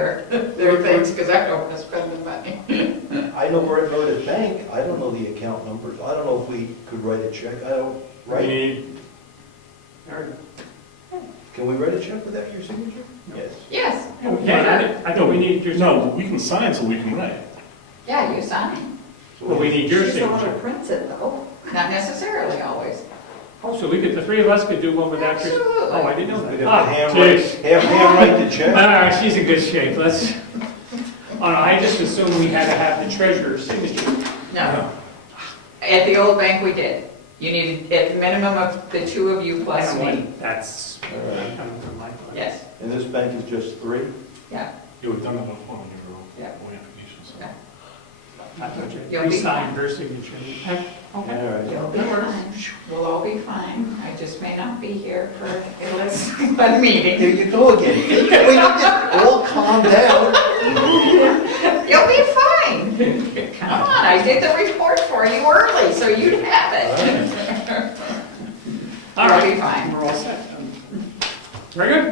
their things because I don't want to spend the money. I know where it wrote at bank. I don't know the account numbers. I don't know if we could write a check. I don't, right? There we go. Can we write a check without your signature? Yes. Yes. Yeah, I thought we need your. No, we can sign so we can write. Yeah, you sign. Well, we need your She's the one signature. who prints it though. Not necessarily always. Oh, so the three of us could do one without your. Absolutely. Oh, I didn't know We'd that. have to handwrite the check. All right, she's in good shape. Let's. Oh, no, I just assumed we had to have the treasurer's signature. No. At the old bank, we did. You needed at the minimum of the two of you plus me. That's coming from my point. Yes. And this bank is just 3? Yeah. Yeah, we've done that before when you were Yeah. way applications. Yeah. I thought You'll you be signed her signature. Okay. All right. You'll be fine. We'll all be fine. I just may not be here for a meeting. Here you go again. We just all calm down. You'll be fine. Come on, I did the report for you early, so you'd have it. All You'll right. be fine. We're all set. Very good.